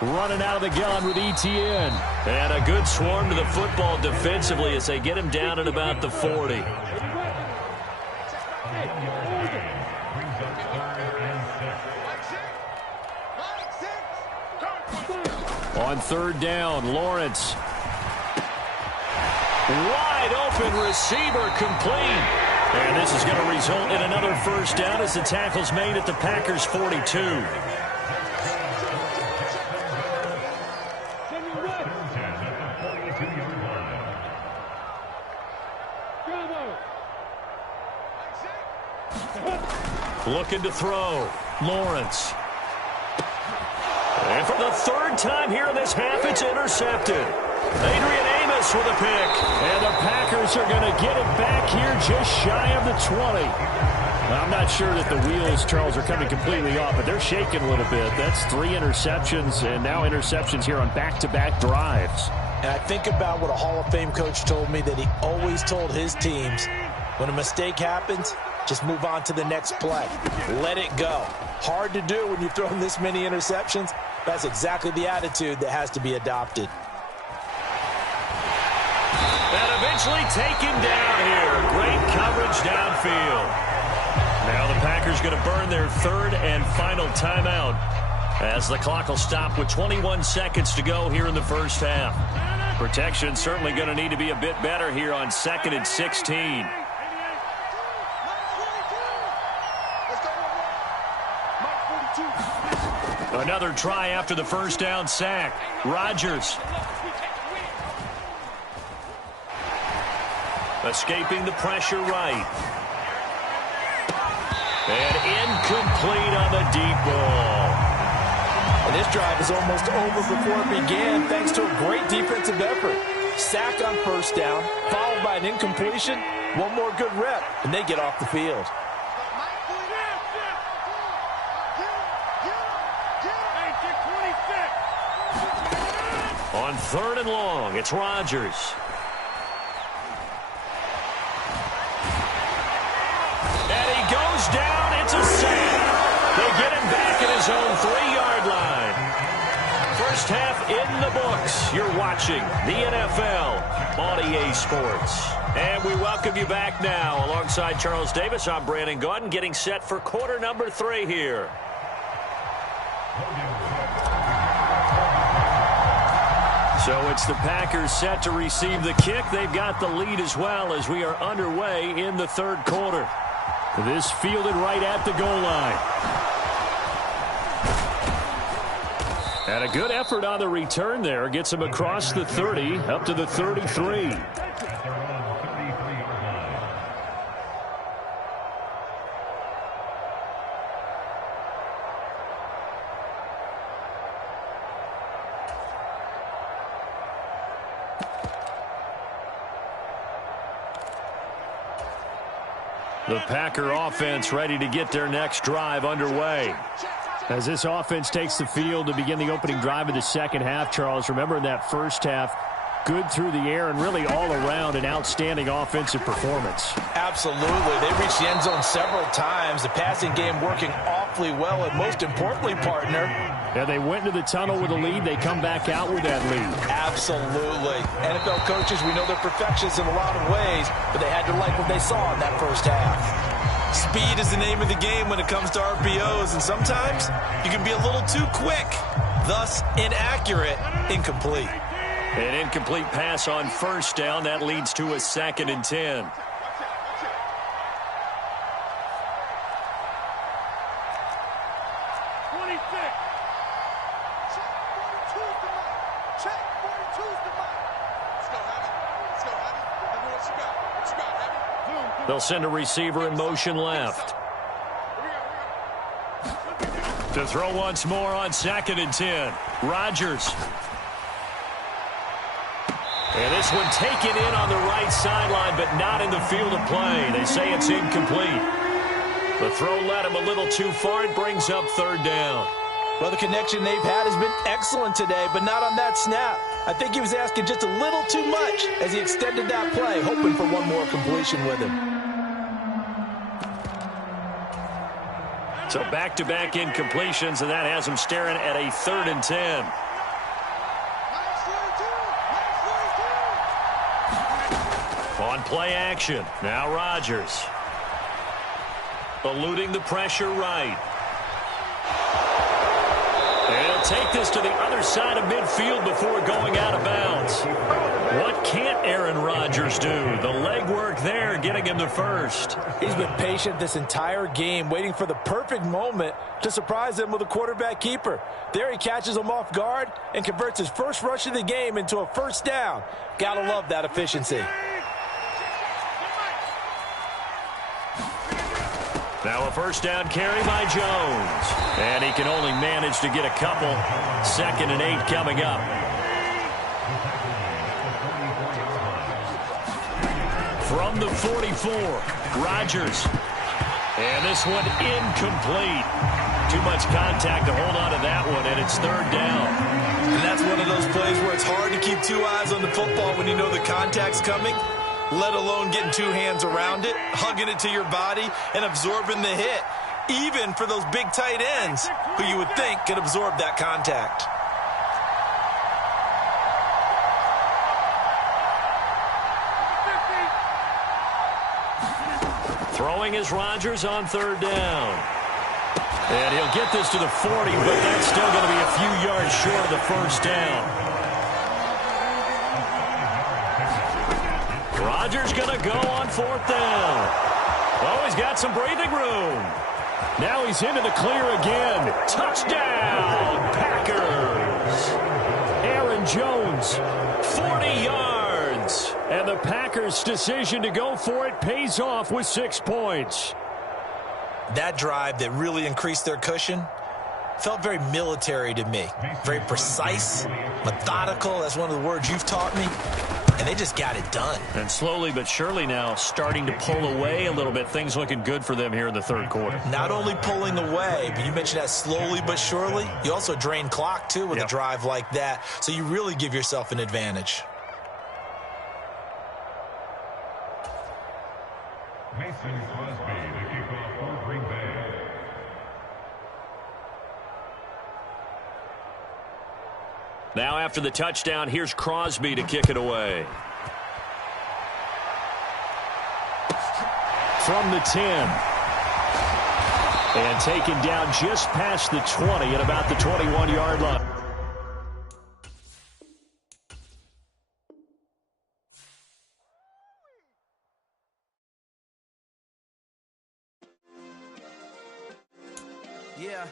Running out of the gun with ETN. And a good swarm to the football defensively as they get him down at about the 40. On 3rd down, Lawrence. Wide open receiver complete. And this is going to result in another first down as the tackle's made at the Packers' 42. Looking to throw. Lawrence. And for the third time here in this half, it's intercepted. Adrian Amos with a pick. And the Packers are going to get it back here just shy of the 20. I'm not sure that the wheels, Charles, are coming completely off, but they're shaking a little bit. That's 3 interceptions, and now interceptions here on back-to-back drives. And I think about what a Hall of Fame coach told me that he always told his teams, when a mistake happens, just move on to the next play. Let it go. Hard to do when you've thrown this many interceptions. That's exactly the attitude that has to be adopted. And eventually taken down here. Great coverage downfield. Now the Packers going to burn their third and final timeout as the clock will stop with 21 seconds to go here in the first half. Protection certainly going to need to be a bit better here on 2nd and 16. Another try after the first down sack. Rodgers. Escaping the pressure right. And incomplete on the deep ball. And this drive is almost over before it began thanks to a great defensive effort. Sack on first down, followed by an incompletion. One more good rep, and they get off the field. On 3rd and long, it's Rodgers. And he goes down. It's a sack. They get him back at his own 3-yard line. First half in the books. You're watching the NFL on EA Sports. And we welcome you back now. Alongside Charles Davis, I'm Brandon Gaudin, getting set for quarter number 3 here. So it's the Packers set to receive the kick. They've got the lead as well as we are underway in the third quarter. This fielded right at the goal line. And a good effort on the return there. Gets him across the 30, up to the 33. The Packer offense ready to get their next drive underway. As this offense takes the field to begin the opening drive of the second half, Charles, remember in that first half, good through the air and really all around an outstanding offensive performance. Absolutely. They reached the end zone several times. The passing game working awfully well, and most importantly, partner. Yeah, they went into the tunnel with a lead. They come back out with that lead. Absolutely. NFL coaches, we know they're perfectionists in a lot of ways, but they had to like what they saw in that first half. Speed is the name of the game when it comes to RPOs, and sometimes you can be a little too quick, thus inaccurate, incomplete. An incomplete pass on first down. That leads to a 2nd and 10. They'll send a receiver in motion left. To throw once more on 2nd and 10. Rodgers. And this one taken in on the right sideline, but not in the field of play. They say it's incomplete. The throw led him a little too far. It brings up 3rd down. Well, the connection they've had has been excellent today, but not on that snap. I think he was asking just a little too much as he extended that play, hoping for one more completion with him. So back-to-back incompletions, and that has him staring at a 3rd and 10. On play action, now Rodgers. Eluding the pressure right. And he'll take this to the other side of midfield before going out of bounds. What can't Aaron Rodgers do? The legwork there getting him to first. He's been patient this entire game, waiting for the perfect moment to surprise him with a quarterback keeper. There he catches him off guard and converts his first rush of the game into a first down. Gotta love that efficiency. Now a first down carry by Jones. And he can only manage to get a couple. 2nd and 8 coming up. From the 44, Rodgers. And this one incomplete. Too much contact to hold on to that one, and it's 3rd down. And that's one of those plays where it's hard to keep 2 eyes on the football when you know the contact's coming, let alone getting 2 hands around it, hugging it to your body, and absorbing the hit, even for those big tight ends who you would think could absorb that contact. Throwing is Rodgers on 3rd down. And he'll get this to the 40, but that's still going to be a few yards short of the first down. Rodgers going to go on 4th down. Oh, he's got some breathing room. Now he's into the clear again. Touchdown, Packers. Aaron Jones, 40 yards. And the Packers' decision to go for it pays off with 6 points. That drive that really increased their cushion felt very military to me. Very precise, methodical. That's one of the words you've taught me. And they just got it done. And slowly but surely now starting to pull away a little bit. Things looking good for them here in the 3rd quarter. Not only pulling away, but you mentioned that slowly but surely. You also drain clock, too, with a drive like that. So you really give yourself an advantage. Mason Crosby to kick off for Green Bay. Now after the touchdown, here's Crosby to kick it away. From the 10. And taken down just past the 20 at about the 21-yard line. Yeah,